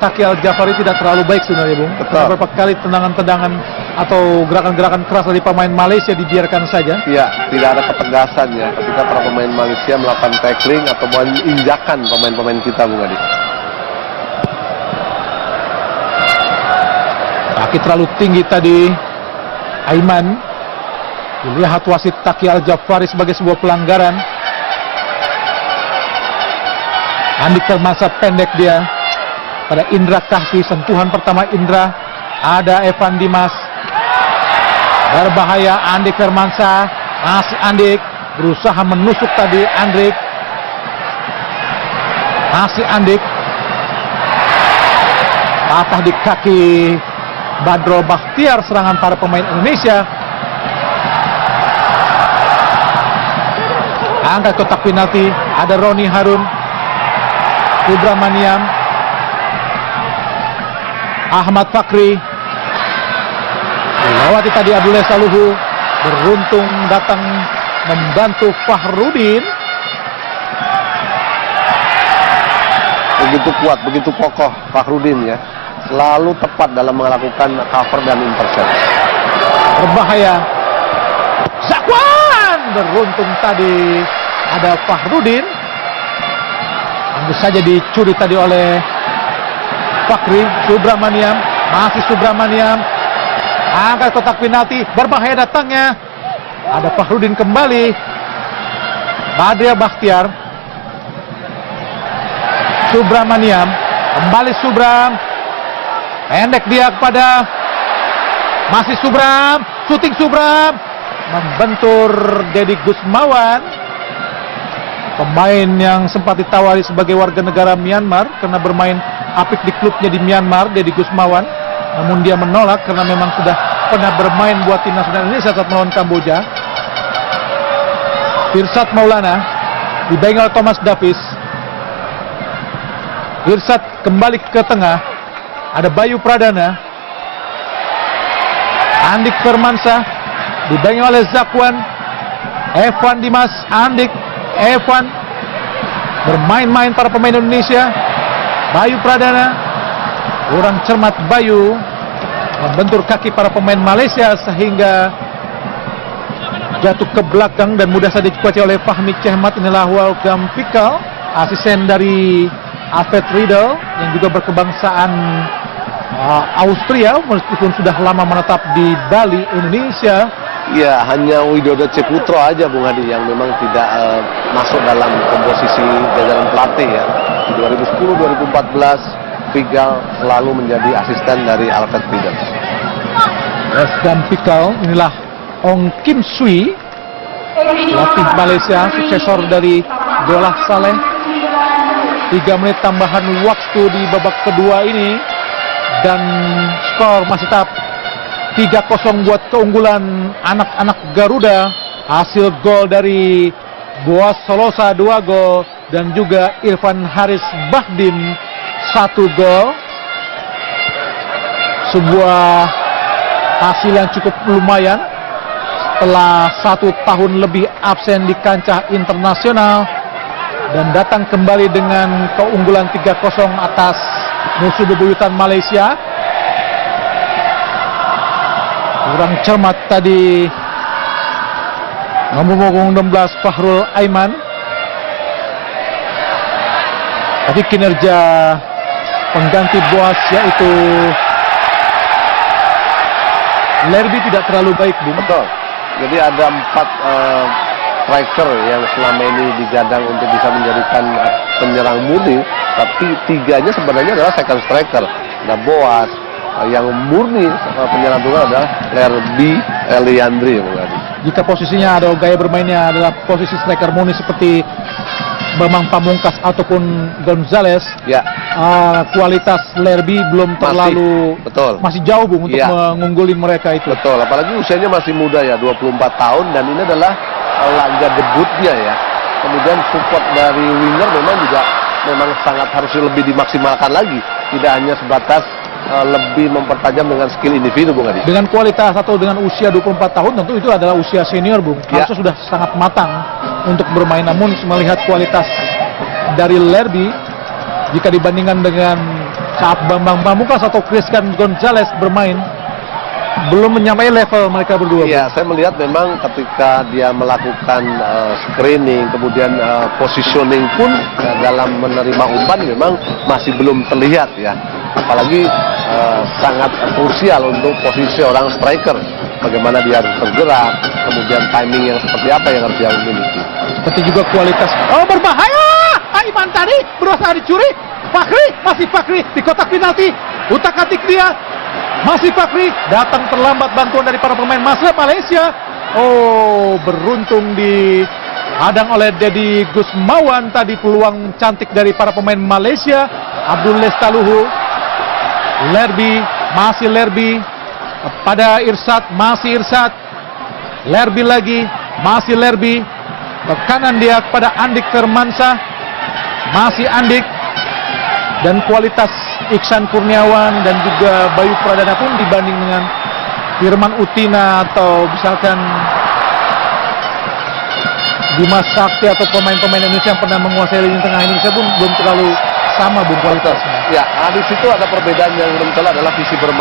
Taki Al-Jafari tidak terlalu baik sebenarnya, Bung. Beberapa kali tendangan-tendangan atau gerakan-gerakan keras dari pemain Malaysia dibiarkan saja. Ya, tidak ada ketegasan ya ketika para pemain Malaysia melakukan tackling atau menginjakan pemain-pemain kita, Bung Adi. Kaki terlalu tinggi tadi Aiman. Dilihat wasit Taki Al-Jafari sebagai sebuah pelanggaran. Andik Firmansyah pendek dia pada Indra Kahfi. Sentuhan pertama Indra. Ada Evan Dimas, berbahaya. Andik Firmansyah, masih Andik, berusaha menusuk tadi Andik. Masih Andik, patah di kaki Badro Bakhtiar. Serangan para pemain Indonesia. angkat kotak penalti. Ada Roni Harun, Subramaniam, Ahmad Fakri, lewati tadi Abdul Saluhu, beruntung datang membantu Fahrudin. Begitu kuat, begitu kokoh Fahrudin ya. Selalu tepat dalam melakukan cover dan intercept. Berbahaya. Zakwan, beruntung tadi ada Fahrudin. Tentu saja dicuri tadi oleh Fakri. Subramaniam, masih Subramaniam, angkat kotak penalti, berbahaya datangnya. Ada Fahrudin kembali. Badria Bakhtiar, Subramaniam, kembali Subram, pendek dia kepada masih Subram, syuting Subram, membentur Deddy Gusmawan, pemain yang sempat ditawari sebagai warga negara Myanmar karena bermain apik di klubnya di Myanmar, Deddy Gusmawan. Namun dia menolak karena memang sudah pernah bermain buat tim nasional Indonesia saat melawan Kamboja. Irsad Maulana dibangun oleh Thomas Davis. Irsad kembali ke tengah. Ada Bayu Pradana, Andik Firmansyah dibangun oleh Zakwan, Evan Dimas, Andik, Evan, bermain-main para pemain Indonesia. Bayu Pradana, kurang cermat Bayu, membentur kaki para pemain Malaysia sehingga jatuh ke belakang dan mudah saja dikuasai oleh Fahmi Chehmat. Inilah Wolfgang Pikal, asisten dari Alfred Riedel yang juga berkebangsaan Austria meskipun sudah lama menetap di Bali, Indonesia. Ya, hanya Widodo Ceputro aja Bung Hadi yang memang tidak masuk dalam komposisi jajaran pelatih ya. Di 2010-2014 Pikal selalu menjadi asisten dari Alfred Riedel. Wolfgang Pikal, inilah Ong Kim Sui, pelatih Malaysia, suksesor dari Dolah Saleh. 3 menit tambahan waktu di babak kedua ini dan skor masih tetap 3-0 buat keunggulan anak-anak Garuda. Hasil gol dari Boas Solosa 2 gol dan juga Irfan Haris Bahdim 1 gol. Sebuah hasil yang cukup lumayan setelah 1 tahun lebih absen di kancah internasional dan datang kembali dengan keunggulan 3-0 atas musuh bebuyutan Malaysia. Kurang cermat tadi nomor punggung 16 Fahrul Aiman. Tapi kinerja pengganti Boas yaitu Lerby tidak terlalu baik, Bung. Betul. Jadi ada 4 striker yang selama ini digadang untuk bisa menjadikan penyerang murni, tapi 3-nya sebenarnya adalah second striker. Ada Boas, yang murni penyerang tunggal adalah Lerby Eliandri. Jika posisinya ada gaya bermainnya adalah posisi striker murni seperti Bambang Pamungkas ataupun Gonzales, ya, kualitas Lerby belum terlalu masih jauh, Bung, untuk mengungguli mereka itu. Betul, apalagi usianya masih muda ya, 24 tahun, dan ini adalah laga debutnya ya. Kemudian support dari winger memang sangat harus lebih dimaksimalkan lagi, tidak hanya sebatas lebih mempertajam dengan skill individu, Bung Adi. Dengan kualitas atau dengan usia 24 tahun tentu itu adalah usia senior, Bung. Harusnya sudah sangat matang untuk bermain. Namun melihat kualitas dari Lerby jika dibandingkan dengan saat Bambang Pamungkas atau Christian Gonzales bermain, belum menyamai level mereka berdua. Iya, saya melihat memang ketika dia melakukan screening, kemudian positioning pun dalam menerima umpan memang masih belum terlihat ya. Apalagi sangat krusial untuk posisi orang striker. Bagaimana dia harus bergerak, kemudian timing yang seperti apa yang harus dia miliki. Seperti juga kualitas. Oh, berbahaya! Aiman tadi berusaha dicuri. Fakri, masih Fakri di kotak penalti. Utak-atik dia. Masih Fakri, datang terlambat bantuan dari para pemain Malaysia. Oh, beruntung dihadang oleh Deddy Gusmawan tadi, peluang cantik dari para pemain Malaysia. Abdul Lestaluhu, Lerby, masih Lerby pada Irsad, masih Irsad. Lerby lagi, masih Lerby. Tekanan dia kepada Andik Firmansyah. Masih Andik. Dan kualitas Iksan Kurniawan dan juga Bayu Pradana pun dibanding dengan Firman Utina atau misalkan Dimas Sakti atau pemain-pemain Indonesia yang pernah menguasai lini tengah Indonesia pun belum terlalu sama kualitasnya. Ya, di situ ada perbedaan yang belum adalah visi bermain.